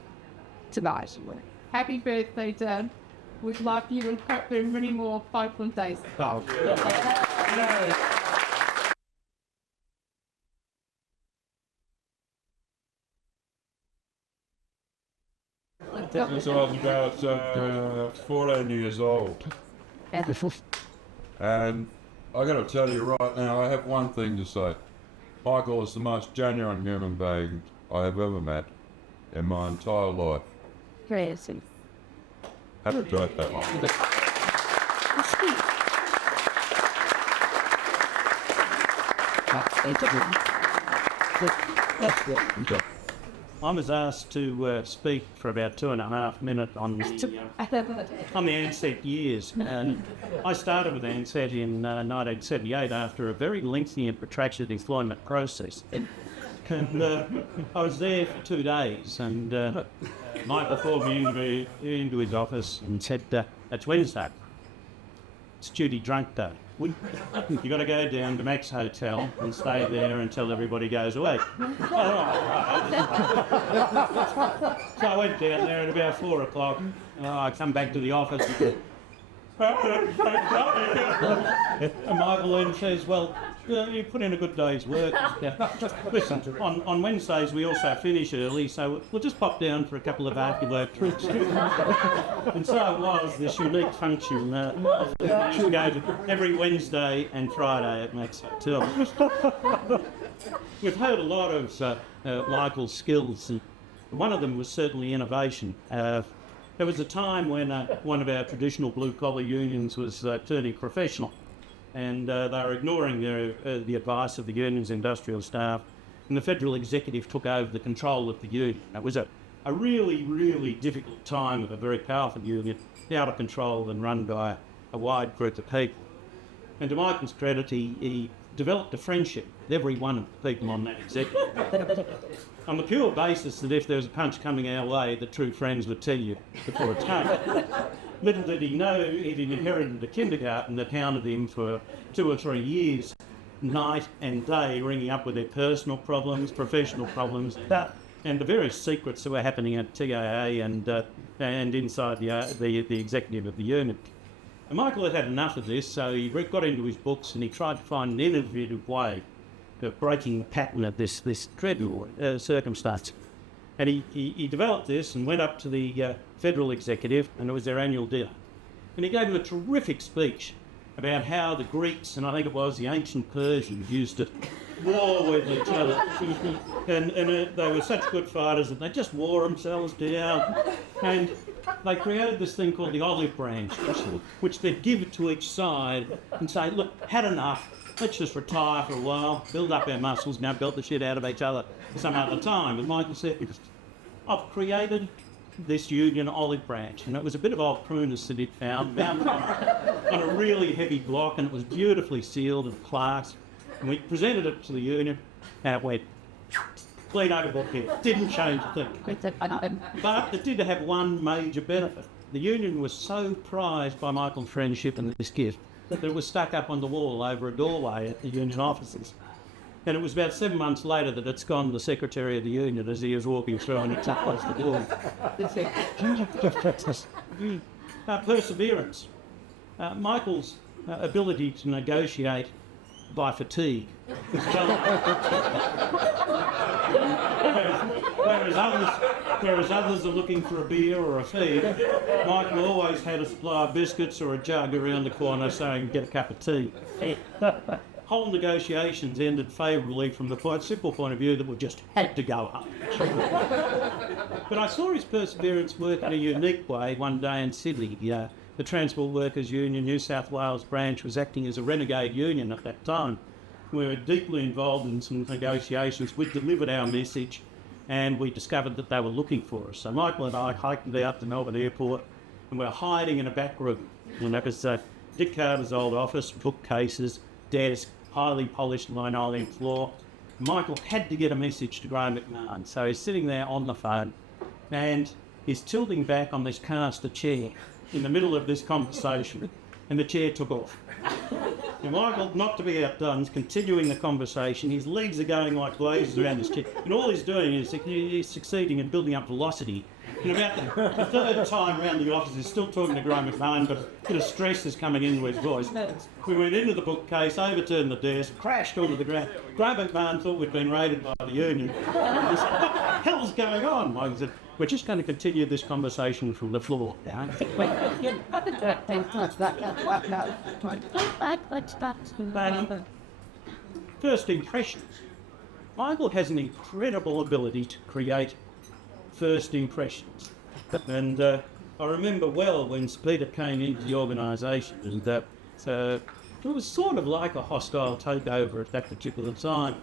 Happy birthday, Dad. We love you and hope there are many more Falkland days. So I was about 14 years old. And I got to tell you right now, I have one thing to say. Michael is the most genuine human being I have ever met in my entire life. Crazy. Happy birthday, Michael. I was asked to speak for about 2.5 minutes on the Ansett years, and I started with Ansett in 1978 after a very lengthy and protracted employment process. And I was there for 2 days, and Michael called me into his office and said, "It's Wednesday. It's duty drunk day. You got to go down to Max Hotel and stay there until everybody goes away. So I went down there at about 4 o'clock. I come back to the office. And Michael then says, well, you put in a good day's work. Listen, on Wednesdays we also finish early, so we'll just pop down for a couple of after-work trips. And so it was this unique function. We go to every Wednesday and Friday at Max Hotel. We've heard a lot of Michael's skills, and one of them was certainly innovation. There was a time when one of our traditional blue-collar unions was turning professional, and they were ignoring the advice of the union's industrial staff, and the federal executive took over the control of the union. It was a really, really difficult time of a very powerful union, out of control and run by a wide group of people. And to Michael's credit, he developed a friendship with every one of the people on that executive. On the pure basis that if there was a punch coming our way, the true friends would tell you before it came. Little did he know he'd inherited a kindergarten that hounded him for 2 or 3 years, night and day, ringing up with their personal problems, professional problems, and the various secrets that were happening at TAA and inside the executive of the unit. And Michael had had enough of this, so he got into his books and he tried to find an innovative way of breaking the pattern of this dreadful circumstance. And he developed this and went up to the federal executive, and it was their annual dinner. And he gave them a terrific speech about how the Greeks, and I think it was the ancient Persians, used to war with each other. and they were such good fighters that they just wore themselves down. And they created this thing called the olive branch, which they'd give to each side and say, look, had enough. Let's just retire for a while, build up our muscles, now belt the shit out of each other some other time. And Michael said, I've created this union olive branch. And it was a bit of old prunus that he'd found mounted on a really heavy block, and it was beautifully sealed and clasped. And we presented it to the union, and it went clean overboard here. Didn't change a thing. But it did have one major benefit. The union was so prized by Michael's friendship and this gift that it was stuck up on the wall over a doorway at the union offices. And it was about 7 months later that it's gone to the secretary of the union as he was walking through, and it's up close to the door. Perseverance. Michael's ability to negotiate by fatigue. Whereas others are looking for a beer or a feed, Michael always had a supply of biscuits or a jug around the corner so he could get a cup of tea. Whole negotiations ended favourably from the simple point of view that we just had to go up. But I saw his perseverance work in a unique way one day in Sydney. The Transport Workers Union New South Wales branch was acting as a renegade union at that time. We were deeply involved in some negotiations. We delivered our message, and we discovered that they were looking for us. So Michael and I hiked out to Melbourne Airport, and we were hiding in a back room. And that was Dick Carter's old office, bookcases, desk, highly polished linoleum floor. Michael had to get a message to Graham McMahon, so he's sitting there on the phone, and he's tilting back on this caster chair in the middle of this conversation, and the chair took off. And Michael, not to be outdone, is continuing the conversation. His legs are going like blazes around this chair, and all he's doing is he's succeeding in building up velocity. And about the third time round the office, he's still talking to Graham McMahon, but a bit of stress is coming into his voice. We went into the bookcase, overturned the desk, crashed onto the ground. Graham McMahon thought we'd been raided by the union. He said, what the hell's going on? Michael said, we're just going to continue this conversation from the floor. First impressions. Michael has an incredible ability to create first impressions. And I remember well when Peter came into the organisation, and it was sort of like a hostile takeover at that particular time.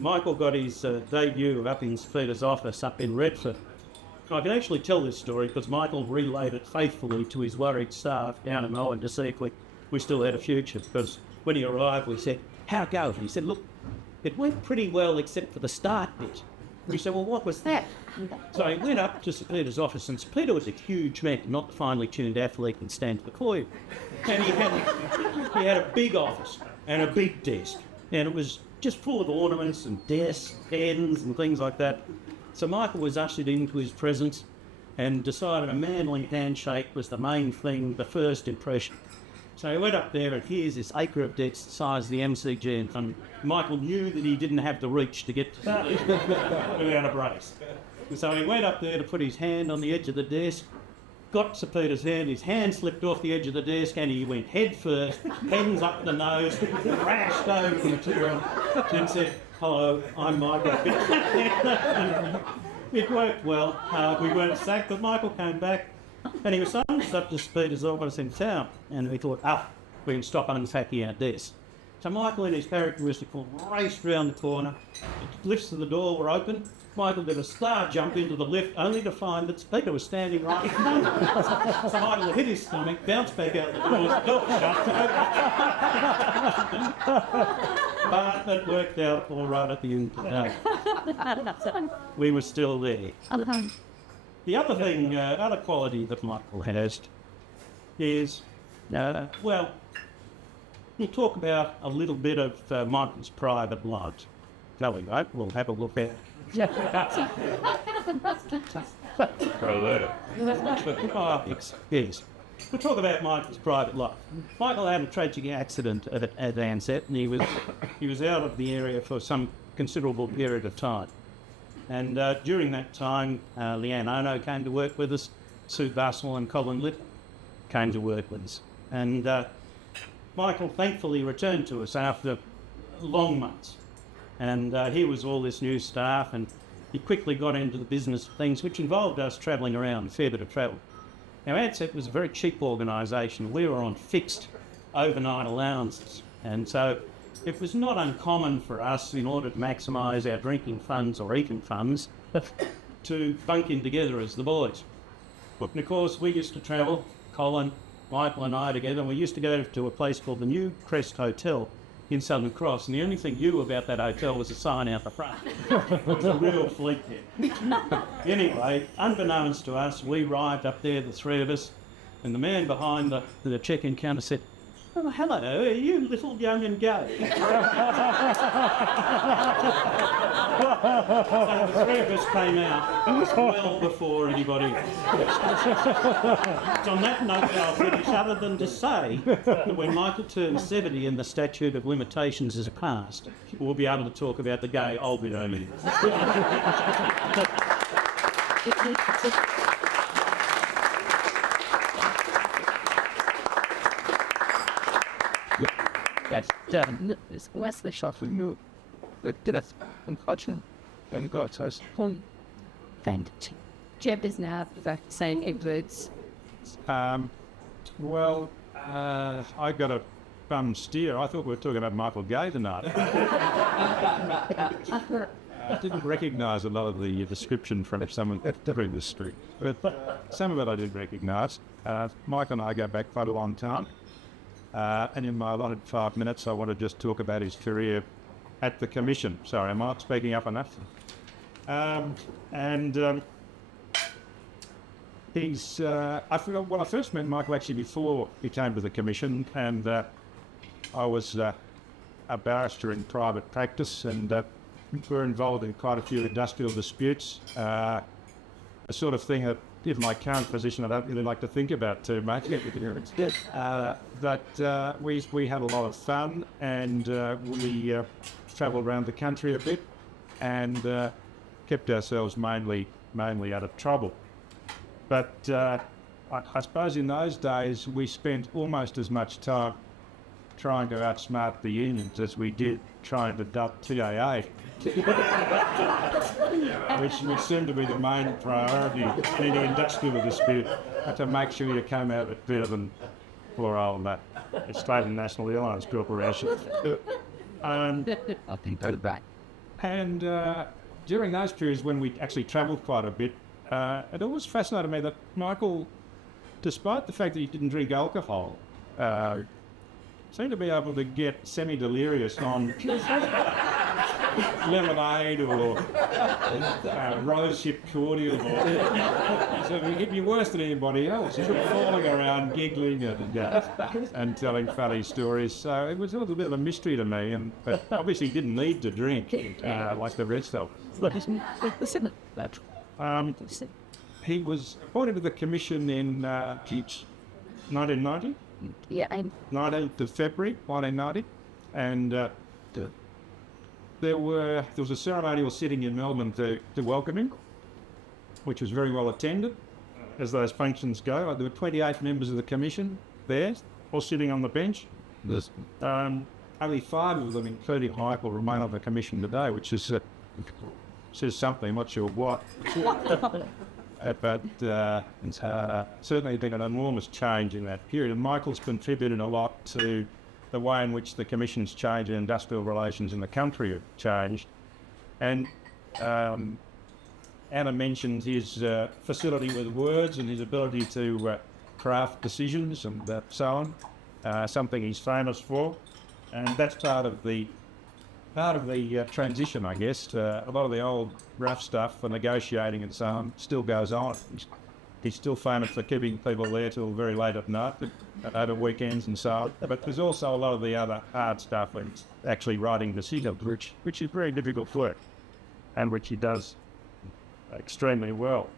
Michael got his debut up in Peter's office up in Redford. I can actually tell this story because Michael relayed it faithfully to his worried staff down in Melbourne to see if we still had a future, because when he arrived we said, how'd it go? And he said, look, it went pretty well except for the start bit. We said, well, what was that? So he went up to Sir Peter's office, and Sir Peter was a huge man, not the finely tuned athlete and stand before you. And he had a big office and a big desk, and it was just full of ornaments and desks, pens and things like that. So Michael was ushered into his presence and decided a manly handshake was the main thing, the first impression. So he went up there, and here's this acre of desk the size of the MCG, and Michael knew that he didn't have the reach to get to without a brace. So he went up there to put his hand on the edge of the desk, got Sir Peter's hand, his hand slipped off the edge of the desk, and he went head first, pens up the nose, crashed over the material, and said, "Hello, I'm Michael." It worked well. We weren't sacked, but Michael came back, and he was summoned up to Sir Peter's office in town, and we thought, we can stop unpacking our desk. So Michael, in his characteristic form, raced round the corner. The lifts of the door were open. Michael did a star jump into the lift, only to find that Peter was standing right in front of him. So Michael hit his stomach, bounced back out the door shut. But it worked out all right at the end of the day. We were still there. The other thing, other quality that Michael has is, we'll talk about a little bit of Michael's private life. Shall we, mate? We'll have a look at Go there. Yes. We'll talk about Michael's private life. Michael had a tragic accident at Ansett, and he was out of the area for some considerable period of time. And during that time, Leanne Ono came to work with us, Sue Bassel and Colin Litt came to work with us. And Michael thankfully returned to us after long months. And he was all this new staff, and he quickly got into the business of things, which involved us travelling around, a fair bit of travel. Now, Ansett was a very cheap organisation. We were on fixed overnight allowances, and so it was not uncommon for us, in order to maximise our drinking funds or eating funds, to bunk in together as the boys. And of course, we used to travel, Colin, Michael and I together, and we used to go to a place called the New Crest Hotel in Southern Cross, and the only thing new about that hotel was a sign out the front. It was a real fleet there. Anyway, unbeknownst to us, we arrived up there, the three of us, and the man behind the check-in counter said, "Oh, hello, are you little, young and gay?" And the three of us came out well before anybody else. So on that note, I'll finish, other than to say that when Michael turns 70 and the statute of limitations is passed, we'll be able to talk about the gay old bit only. Yes, done. It's Wesley shot for you. Did it. Unfortunately. And got us home. Fantastic. Jeb is now saying it words. I got a bum steer. I thought we were talking about Michael Gay tonight. I didn't recognise a lot of the description from someone through the street, but some of it I did recognise. Mike and I go back quite a long time, and in my allotted 5 minutes I want to just talk about his career at the Commission. Sorry, am I speaking up enough? He's, I forgot, well, I first met Michael actually before he came to the Commission, and I was a barrister in private practice, and we were involved in quite a few industrial disputes, a sort of thing that, in my current position, I don't really like to think about too much. But we had a lot of fun, and we travelled around the country a bit, and kept ourselves mainly out of trouble. But I suppose in those days we spent almost as much time trying to outsmart the unions as we did trying to duck TAA, which seemed to be the main priority in the industrial dispute, to make sure you came out with better than poor old Australian National Airlines Corporation. I think that's back. And during those periods when we actually travelled quite a bit, it always fascinated me that Michael, despite the fact that he didn't drink alcohol, seemed to be able to get semi-delirious on lemonade or rose-hip cordial. So he'd be worse than anybody else. He'd be falling around, giggling and telling funny stories. So it was a little bit of a mystery to me, but obviously didn't need to drink like the rest of us. He was appointed to the commission in 1990. Yeah, I'm 19th of February 1990, and there was a ceremonial sitting in Melbourne to welcome him, which was very well attended, as those functions go. There were 28 members of the commission there, all sitting on the bench. Only 5 of them, including Michael, remain on the commission today, which is says something. I'm not sure what. But it's certainly been an enormous change in that period. And Michael's contributed a lot to the way in which the Commission's changed and industrial relations in the country have changed. And Anna mentioned his facility with words and his ability to craft decisions and so on, something he's famous for. And that's part of the transition, I guess. A lot of the old rough stuff for negotiating and so on still goes on. He's still famous for keeping people there till very late at night, over weekends and so on. But there's also a lot of the other hard stuff, like actually writing decisions, which is very difficult work, and which he does extremely well.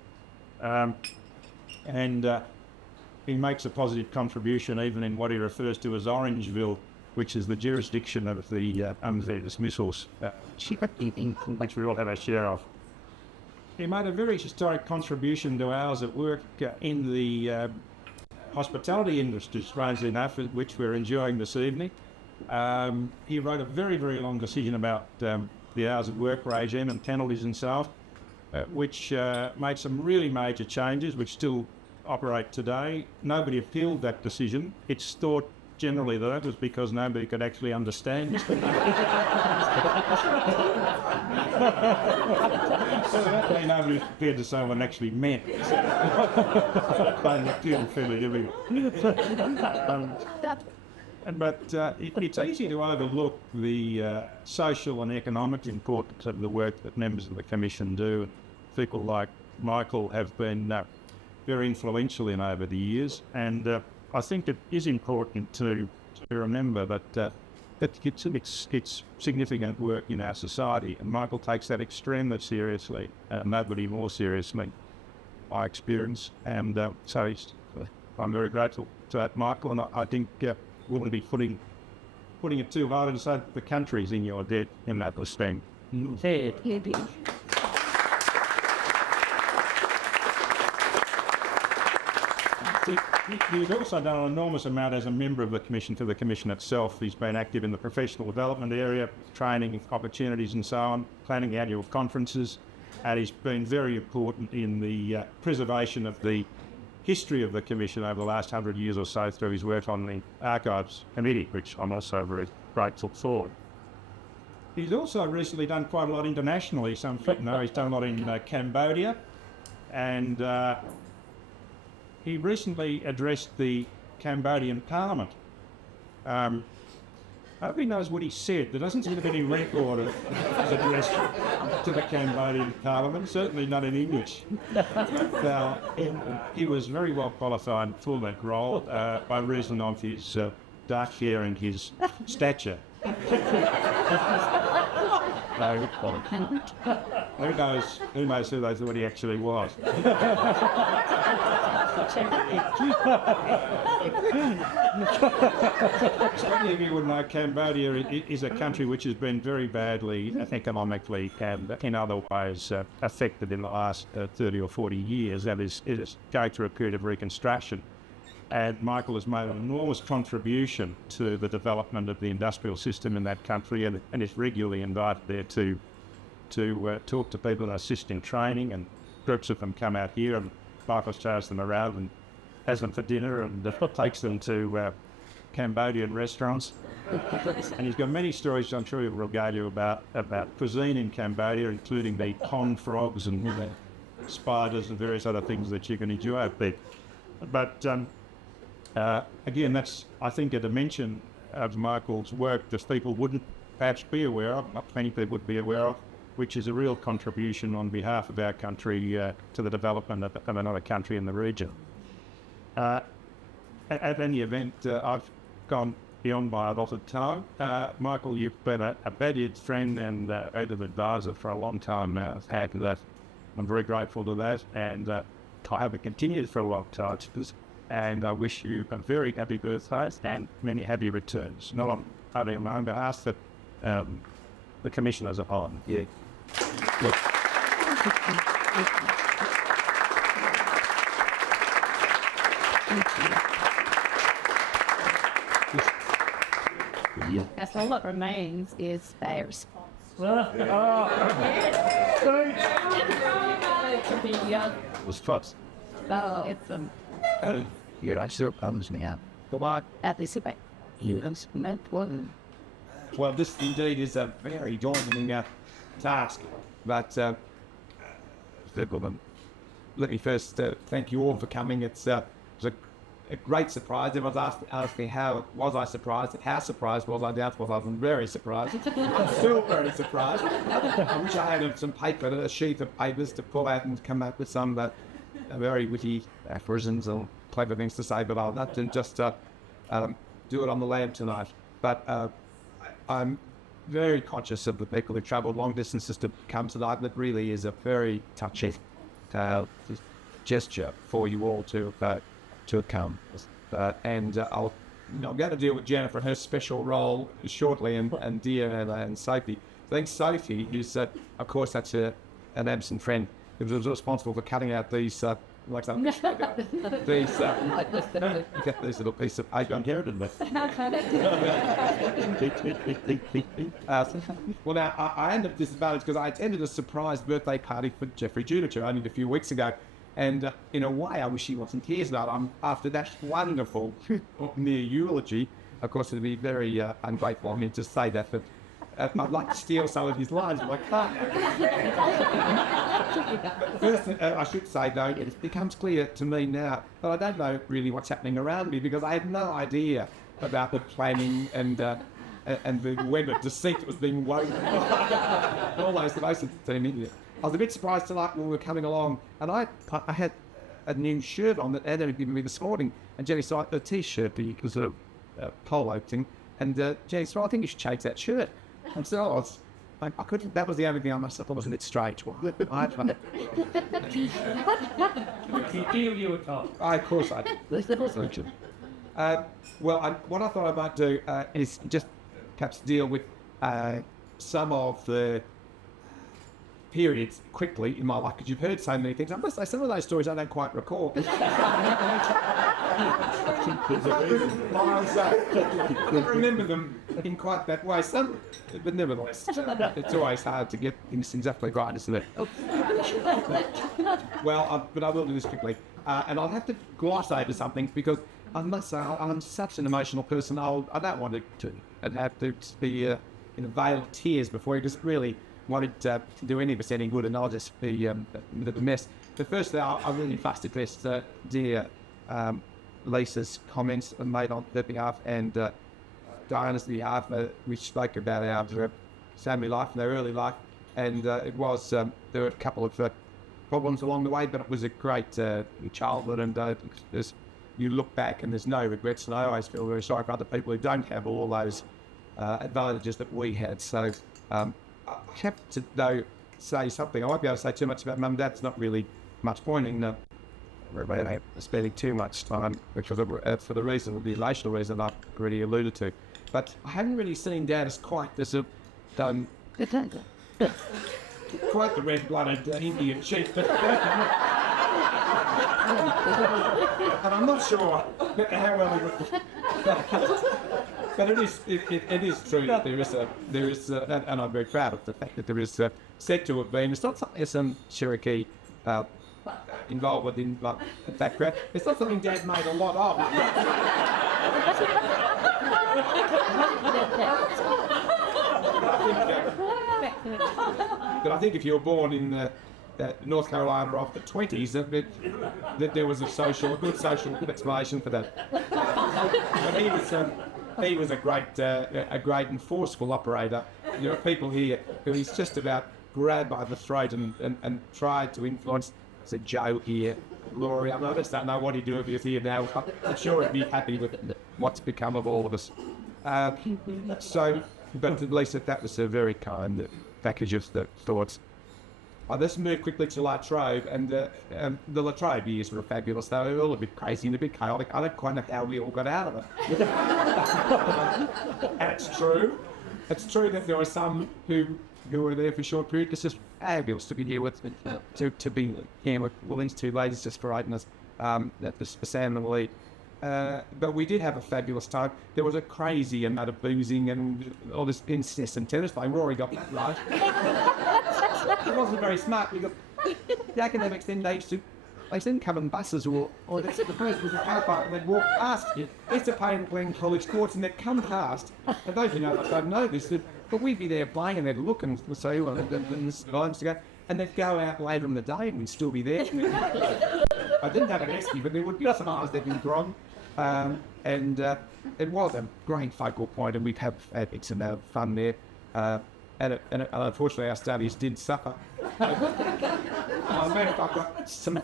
He makes a positive contribution even in what he refers to as Orangeville, which is the jurisdiction of the unfair dismissals, which we all have our share of. He made a very historic contribution to Hours at Work in the hospitality industry, strangely enough, which we're enjoying this evening. He wrote a very, very long decision about the Hours at Work regime and penalties and so on, which made some really major changes, which still operate today. Nobody appealed that decision. It's thought generally that was because nobody could actually understand it. Nobody was prepared to say what it actually meant. But it's easy to overlook the social and economic importance of the work that members of the Commission do. And people like Michael have been very influential in over the years, and I think it is important to remember that it's significant work in our society, and Michael takes that extremely seriously, nobody more seriously, my experience, and so I'm very grateful to that, Michael, and I think we wouldn't be putting it too hard and say that the country's in your debt in that respect. He's also done an enormous amount as a member of the Commission for the Commission itself. He's been active in the professional development area, training opportunities and so on, planning annual conferences, and he's been very important in the preservation of the history of the Commission over the last 100 years or so through his work on the Archives Committee, which I'm also very grateful for. He's also recently done quite a lot internationally. Some people know he's done a lot in Cambodia, and he recently addressed the Cambodian Parliament. Nobody knows what he said. There doesn't seem to be any record of his address to the Cambodian Parliament, certainly not in English. Now, he was very well qualified for that role by reason of his dark hair and his stature. Who knows who they thought he actually was. Some of you would know Cambodia is a country which has been very badly economically and in other ways affected in the last 30 or 40 years. That is, it is going through a period of reconstruction. And Michael has made an enormous contribution to the development of the industrial system in that country, and is regularly invited there to talk to people and assist in training, and groups of them come out here, and Michael shows them around and has them for dinner and takes them to Cambodian restaurants. And he's got many stories I'm sure he'll regale you about cuisine in Cambodia, including the pond frogs and spiders and various other things that you can enjoy up there. But again, that's, I think, a dimension of Michael's work that people wouldn't perhaps be aware of, not many people would be aware of, which is a real contribution on behalf of our country to the development of another country in the region. At any event, I've gone beyond my allotted time. Michael, you've been a valued friend and active advisor for a long time now. I'm very grateful to that, and I hope it continues for a long time. And I wish you a very happy birthday and many happy returns. Not only on my own behalf, but the Commission as a whole. Yeah. Look. That's all that remains is their response. Was first. Oh, it's Here, I still comes me out. Come on. at least about You meant one. Well, this indeed is a very daunting task, but let me first thank you all for coming. It was a great surprise. Everyone's asking how was I surprised? How surprised was I? Doubtful. I was very surprised. I'm still very surprised. I wish I had some paper, a sheet of papers to pull out and come up with some very witty aphorisms or clever things to say, but I'll not just do it on the lab tonight. But I'm very conscious of the people who travel long distances to come tonight. That really is a very touching gesture for you all to come. I'm going to deal with Jennifer and her special role shortly, and Dia and Sophie. I think Sophie is, of course, that's an absent friend who was responsible for cutting out these. These little piece of paper inherited me. Well, now I end up disadvantaged because I attended a surprise birthday party for Jeffrey Judicher only a few weeks ago, and in a way, I wish he wasn't here tonight. After that wonderful near eulogy, of course, it'd be very ungrateful of me to say that, but. I'd like to steal some of his lines, but I can't. First, I should say, though, it becomes clear to me now that I don't know really what's happening around me because I had no idea about the planning and the web of deceit that was being woven. All those devices to me. I was a bit surprised tonight when we were coming along, and I had a new shirt on that Ed had given me this morning, and Jenny saw a T-shirt because of a polo thing, and Jenny said, I think you should change that shirt. And so I couldn't. That was the only thing I must have thought was a bit strange. You were told. Of course I did. What I thought I might do is just perhaps deal with some of the periods quickly in my life, because you've heard so many things. I must say, some of those stories I don't quite recall. I don't remember them in quite that way. Some, but nevertheless, it's always hard to get things exactly right, isn't it? But I will do this quickly. And I'll have to gloss over something because I must say, I'm such an emotional person. I don't want to have to be in a veil of tears before you just really wanted to do any of us any good, and I'll just be a mess. But firstly, I really must address dear Lisa's comments made on their behalf and Diana's behalf. We spoke about our family life and their early life, and it was there were a couple of problems along the way, but it was a great childhood, and you look back and there's no regrets, and I always feel very sorry for other people who don't have all those advantages that we had. So I have to, though, say something. I won't be able to say too much about Mum and Dad. There's not really much point in spending too much time, which was for the reason, the relational reason I've already alluded to. But I haven't really seen Dad as quite this quite the red-blooded Indian chief. And I'm not sure how well he would. But it is true that there is, and I'm very proud of the fact that there is said to have been. It's not something some Cherokee involvement in background. It's not something Dad made a lot of. But I think if you were born in North Carolina of the 20s, that there was a good social explanation for that. But he was a great and forceful operator. There are people here who he's just about grabbed by the throat and tried to influence. Said Joe here, Laurie, I just don't know what he'd do if he was here now. I'm sure he'd be happy with what's become of all of us. But at least that was a very kind package of the thoughts. I just moved quickly to La Trobe, and the La Trobe years were fabulous. They were all a bit crazy and a bit chaotic. I don't quite know how we all got out of it. It's true. It's true that there were some who were there for a short period. It's just fabulous to be here with, to be here with these two ladies just providing us the Sam and the lead. But we did have a fabulous time. There was a crazy amount of boozing and all this incessant tennis playing. Rory got that right. It wasn't very smart because the academics then they didn't come in buses or they said the person was a car park and they'd walk past you. It's a playing college courts and they'd come past. And those who know that don't know this, but we'd be there playing and they'd look and say, well, there's lines to go. And they'd go out later in the day and we'd still be there. I didn't have an esky, but there would be some hours they'd been gone. And it was a great focal point, and we'd have epics and fun there. And unfortunately, our studies did suffer. I've got some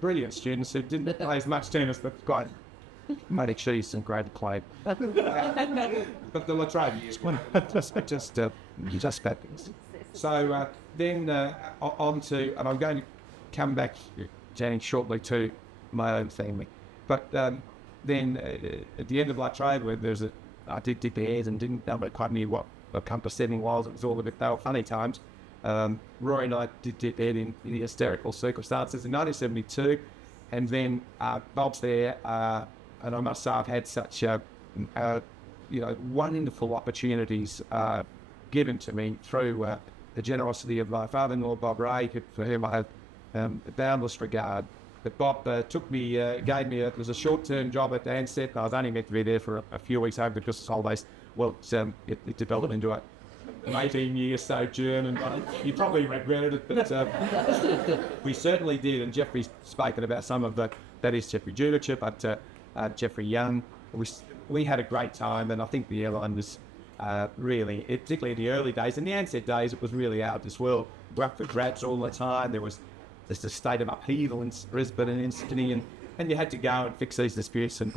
brilliant students who didn't play as much tennis, but might achieve some great play. But the La Trobe years were just fabulous. So then on to, and I'm going to come back, Jane, shortly to my own family. But then at the end of La Trobe, where I did dip the hairs and didn't know quite near what a compass setting was. It was all a bit, they were funny times. Rory and I did dip head in the hysterical circumstances in 1972, and then Bob's there, and I must say I've had such wonderful opportunities given to me through the generosity of my father-in-law, Bob Ray, for whom I have boundless regard. But Bob gave me, it was a short-term job at Ansett. I was only meant to be there for a few weeks over the Christmas holidays. Well, it developed into an 18-year sojourn, and you probably regretted it, but we certainly did. And Jeffrey's spoken about some of that. That is Jeffrey Judicic, but Jeffrey Young. We had a great time, and I think the airline was really, particularly in the early days, in the Ansett days, it was really out of this world. Worked for grads all the time. There's a state of upheaval in Brisbane and in Sydney, and you had to go and fix these disputes and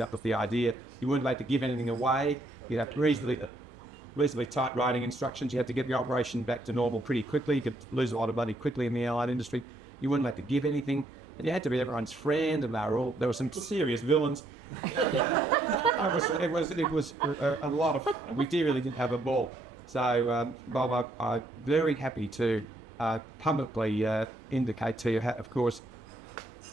up with the idea. You weren't allowed to give anything away. You had reasonably tight writing instructions. You had to get the operation back to normal pretty quickly. You could lose a lot of money quickly in the airline industry. You weren't allowed to give anything, and you had to be everyone's friend. And there were some serious villains. It was a lot of. We really did have a ball. So, Bob, I'm very happy to publicly indicate to you, of course,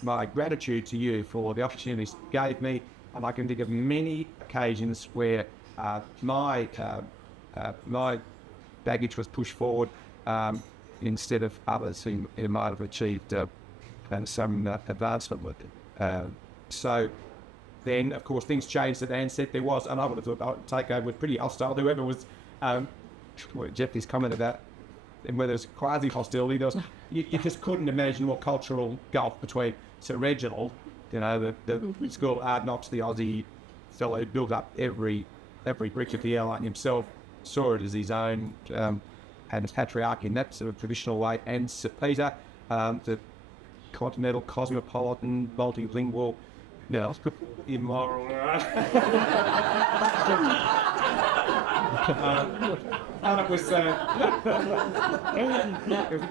my gratitude to you for the opportunities you gave me. And I can think of many occasions where my baggage was pushed forward instead of others who might have achieved some advancement with it. So then, of course, things changed at Ansett. There was, and I would have thought the takeover was pretty hostile. Whoever was, Jeffrey's comment about whether it's quasi-hostility, you just couldn't imagine what cultural gulf between Sir Reginald, the school of hard knocks, the Aussie fellow who built up every brick of the airline himself, saw it as his own, had a patriarch in that sort of traditional way, and Sir Peter, the continental, cosmopolitan, multilingual, immoral. And it was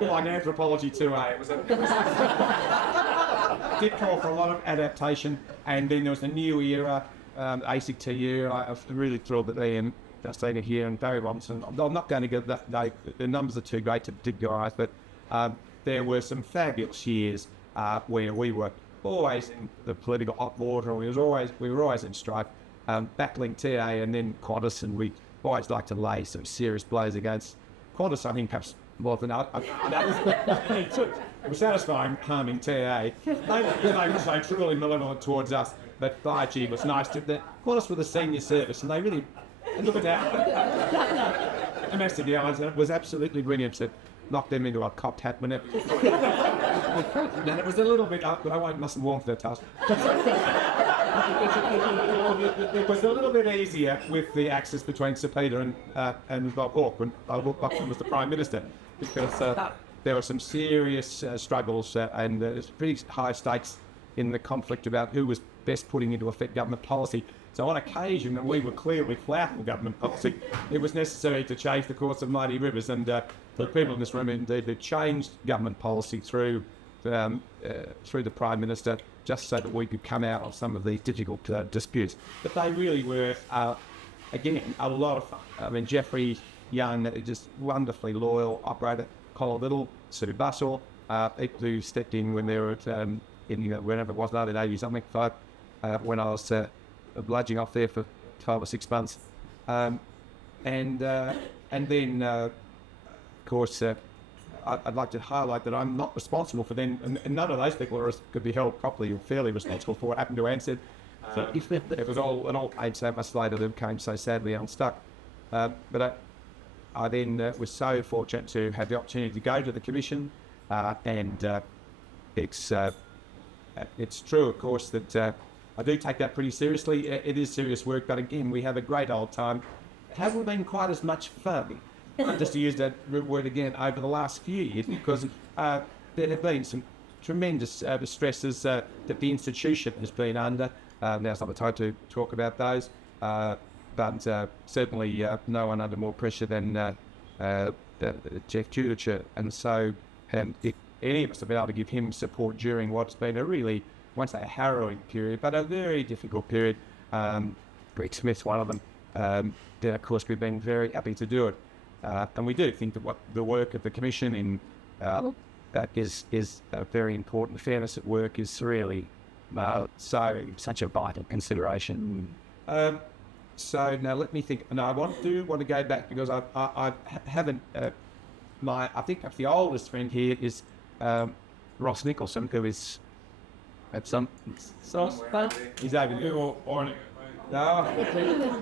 more like anthropology 2A. It did call for a lot of adaptation, and then there was a new era, ASIC year. I was really thrilled that Ian Justina here and Barry Robinson. I'm not going to give that. The numbers are too great to particularize, but there were some fabulous years where we were always in the political hot water. We were always in strife, battling TA and then Qantas, and we always like to lay some serious blows against Qantas. I think perhaps more than it was satisfying harming TA. They were so truly malevolent towards us, but 5G was nice. Qantas were the senior service, and they really look at that. Domestic airlines, it was absolutely brilliant to knock them into a cocked hat whenever. And it was a little bit up, but I mustn't warm to the task. It was a little bit easier with the axis between Sir Peter and Bob Hawke when Bob Hawke was the Prime Minister, because there were some serious struggles and there's pretty high stakes in the conflict about who was best putting into effect government policy. So on occasion, when we were clearly flouting government policy, it was necessary to change the course of mighty rivers, and the people in this room indeed had changed government policy through the Prime Minister, just so that we could come out of some of these difficult disputes. But they really were, again, a lot of fun. I mean, Geoffrey Young, just wonderfully loyal operator, Colin Little, Sue Bussell, people who stepped in when they were at, whenever it was, 1980 something, when I was bludging off there for 12 or 6 months. And then, of course, I'd like to highlight that I'm not responsible for them, and none of those people could be held properly or fairly responsible for what happened to Ansett. It was all came so much later that it came so sadly unstuck. But I then was so fortunate to have the opportunity to go to the commission, and it's true, of course, that I do take that pretty seriously. It is serious work, but again, we have a great old time. It hasn't been quite as much fun, just to use that word again, over the last few years, because there have been some tremendous stresses that the institution has been under. Now's not the time to talk about those, but certainly no one under more pressure than Jeff Tudicher. And so if any of us have been able to give him support during what's been a really, I won't say a harrowing period, but a very difficult period. Greg Smith's one of them. Then of course we've been very happy to do it. And we do think that what the work of the Commission in is very important. Fairness at work is really such a vital consideration. So now let me think. And I want to go back because I haven't. I think the oldest friend here is Ross Nicholson, who is at some. He's over there. No.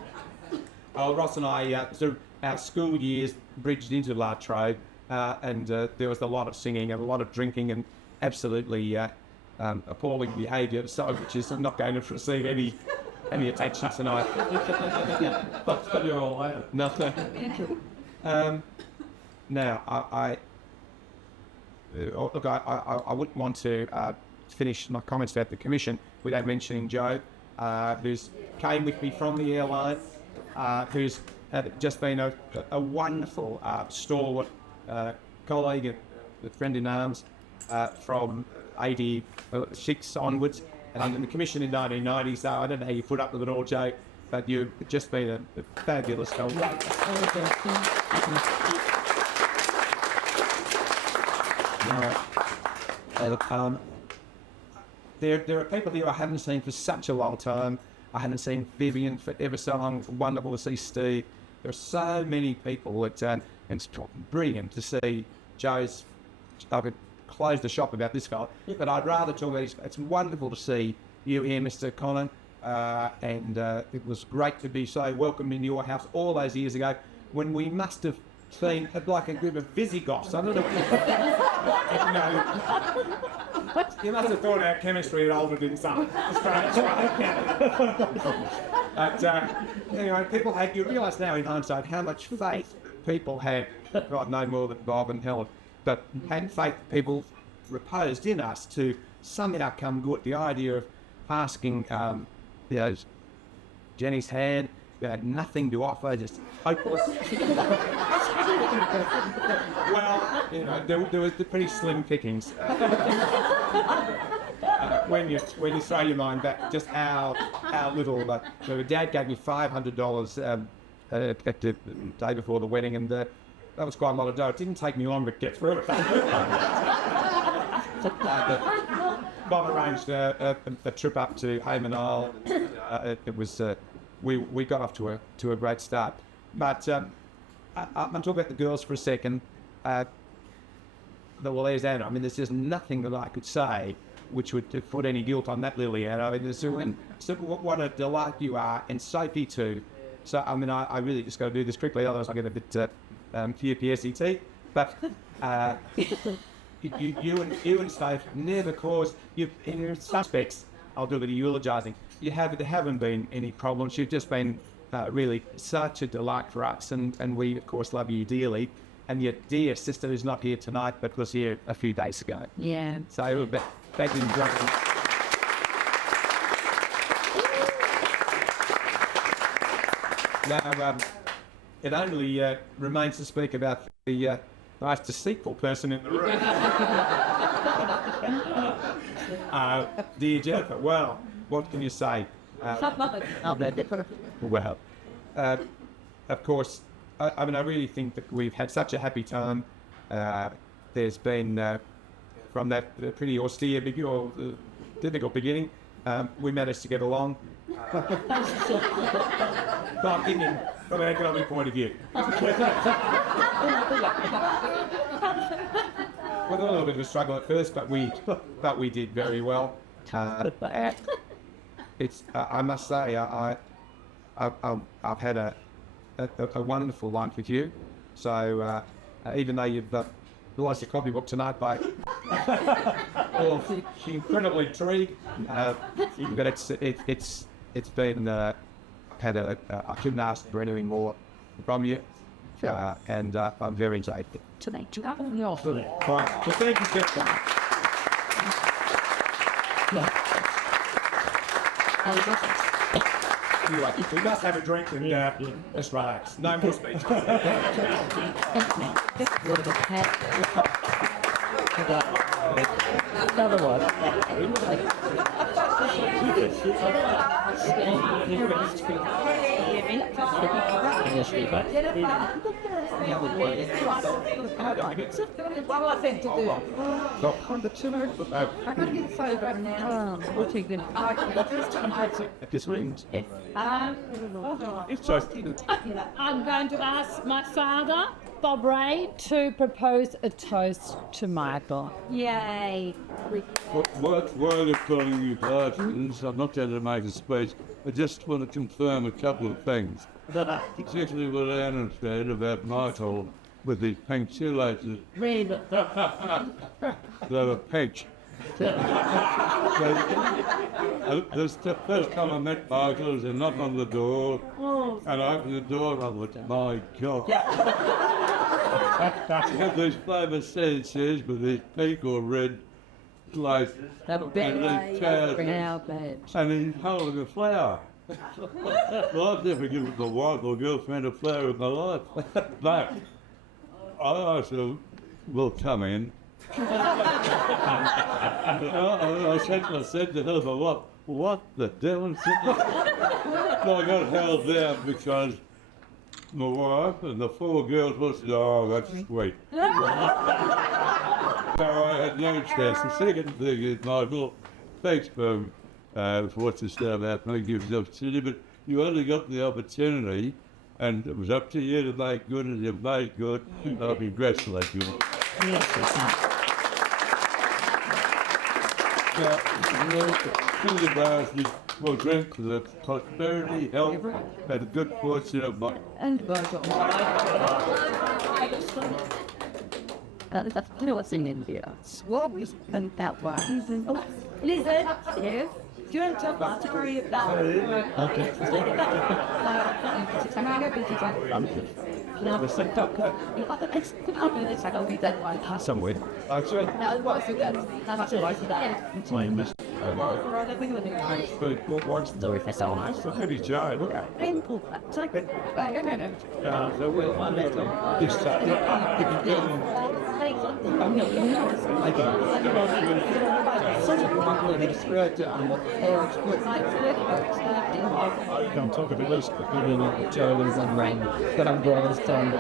Oh, Ross and I sort of our school years bridged into La Trobe, and there was a lot of singing and a lot of drinking and absolutely appalling behaviour, so which is not going to receive any attention tonight. But you're all over. No. Now, I wouldn't want to finish my comments about the Commission without mentioning Joe, who's came with me from the airline, who's just been a wonderful stalwart colleague, a friend in arms from 86 onwards, and in the Commission in 1990, so I don't know how you put up with it all, Joe, but you've just been a fabulous colleague. There are people here I haven't seen for such a long time. I haven't seen Vivian for ever so long. Wonderful to see Steve. There are so many people that, and it's brilliant to see Joe's. I could close the shop about this fellow, but I'd rather talk about it's wonderful to see you here, Mr. Connon, and it was great to be so welcomed in your house all those years ago when we must have been like a group of Visigoths. I don't know. You must have thought our chemistry had altered in some strange way. But anyway, people had, you realise now in hindsight how much faith people had, right, no more than Bob and Helen, but had faith people reposed in us to somehow come good. The idea of asking, Jenny's hand, had nothing to offer, just hopeless. Well, there was the pretty slim pickings. When you throw your mind back, just how little. So Dad gave me $500 the day before the wedding, and that was quite a lot of dough. It didn't take me long to get through it. Bob arranged a trip up to Hayman Isle. It was we got off to a great start. But I'm talking about the girls for a second. There's Anna. I mean, there's just nothing that I could say which would put any guilt on that Lily Anna. I mean, what a delight you are, and Sophie too. So I mean, I really just got to do this quickly, otherwise I get a bit PSET. But you and Steve never caused you in your suspects. I'll do a bit of eulogising. there haven't been any problems. You've just been really such a delight for us, and we of course love you dearly. And your dear sister who's not here tonight, but was here a few days ago. Yeah. So thank you. Now, it only remains to speak about the nice deceitful person in the room. Dear Jennifer, well, what can you say? Well, of course, I mean, I really think that we've had such a happy time. There's been, from that pretty austere, difficult beginning, we managed to get along. Not thinking from an economic point of view. With a little bit of a struggle at first, but we did very well. I must say, I've had a wonderful life with you. So even though you've lost your copybook tonight by incredibly intrigued, but it's been I couldn't ask for anything more from you, and I'm very grateful. Tonight, you Well, thank you, Jeff. We must have a drink and let's relax. No more speech. Another one. What was it to do? I'm going to get a photo now. We'll take them. I'm going to ask my father, Bob Ray, to propose a toast to Michael. Yay. While you're calling you guardians, I'm not going to make a speech. I just want to confirm a couple of things. Particularly what Anna said about Michael with his pink shoelaces. Read. They were pink. This the first time I met Michael, was a knock on the door, and I opened the door and I went, my God. He had these famous sentences with his pink or red laces, and he's holding a flower. Well, I've never given my wife or girlfriend a flower in my life, but I said, "Will come in." I said to her, what the devil? I got held down because my wife and the 4 girls said, "Oh, that's sweet." So I had no chance. The second thing is, Michael, thanks for what you said about making yourself silly, but you only got the opportunity, and it was up to you to make good, and you made good. I congratulate you. Things about you will drink for the prosperity, health, and the good fortune of my. And what's in India? What is that one? Listen, yes. Do you want to talk about story about? Okay. Somewhere. Pretty giant. Don't talk about this, Charlie's and rain, that I'm going to stand.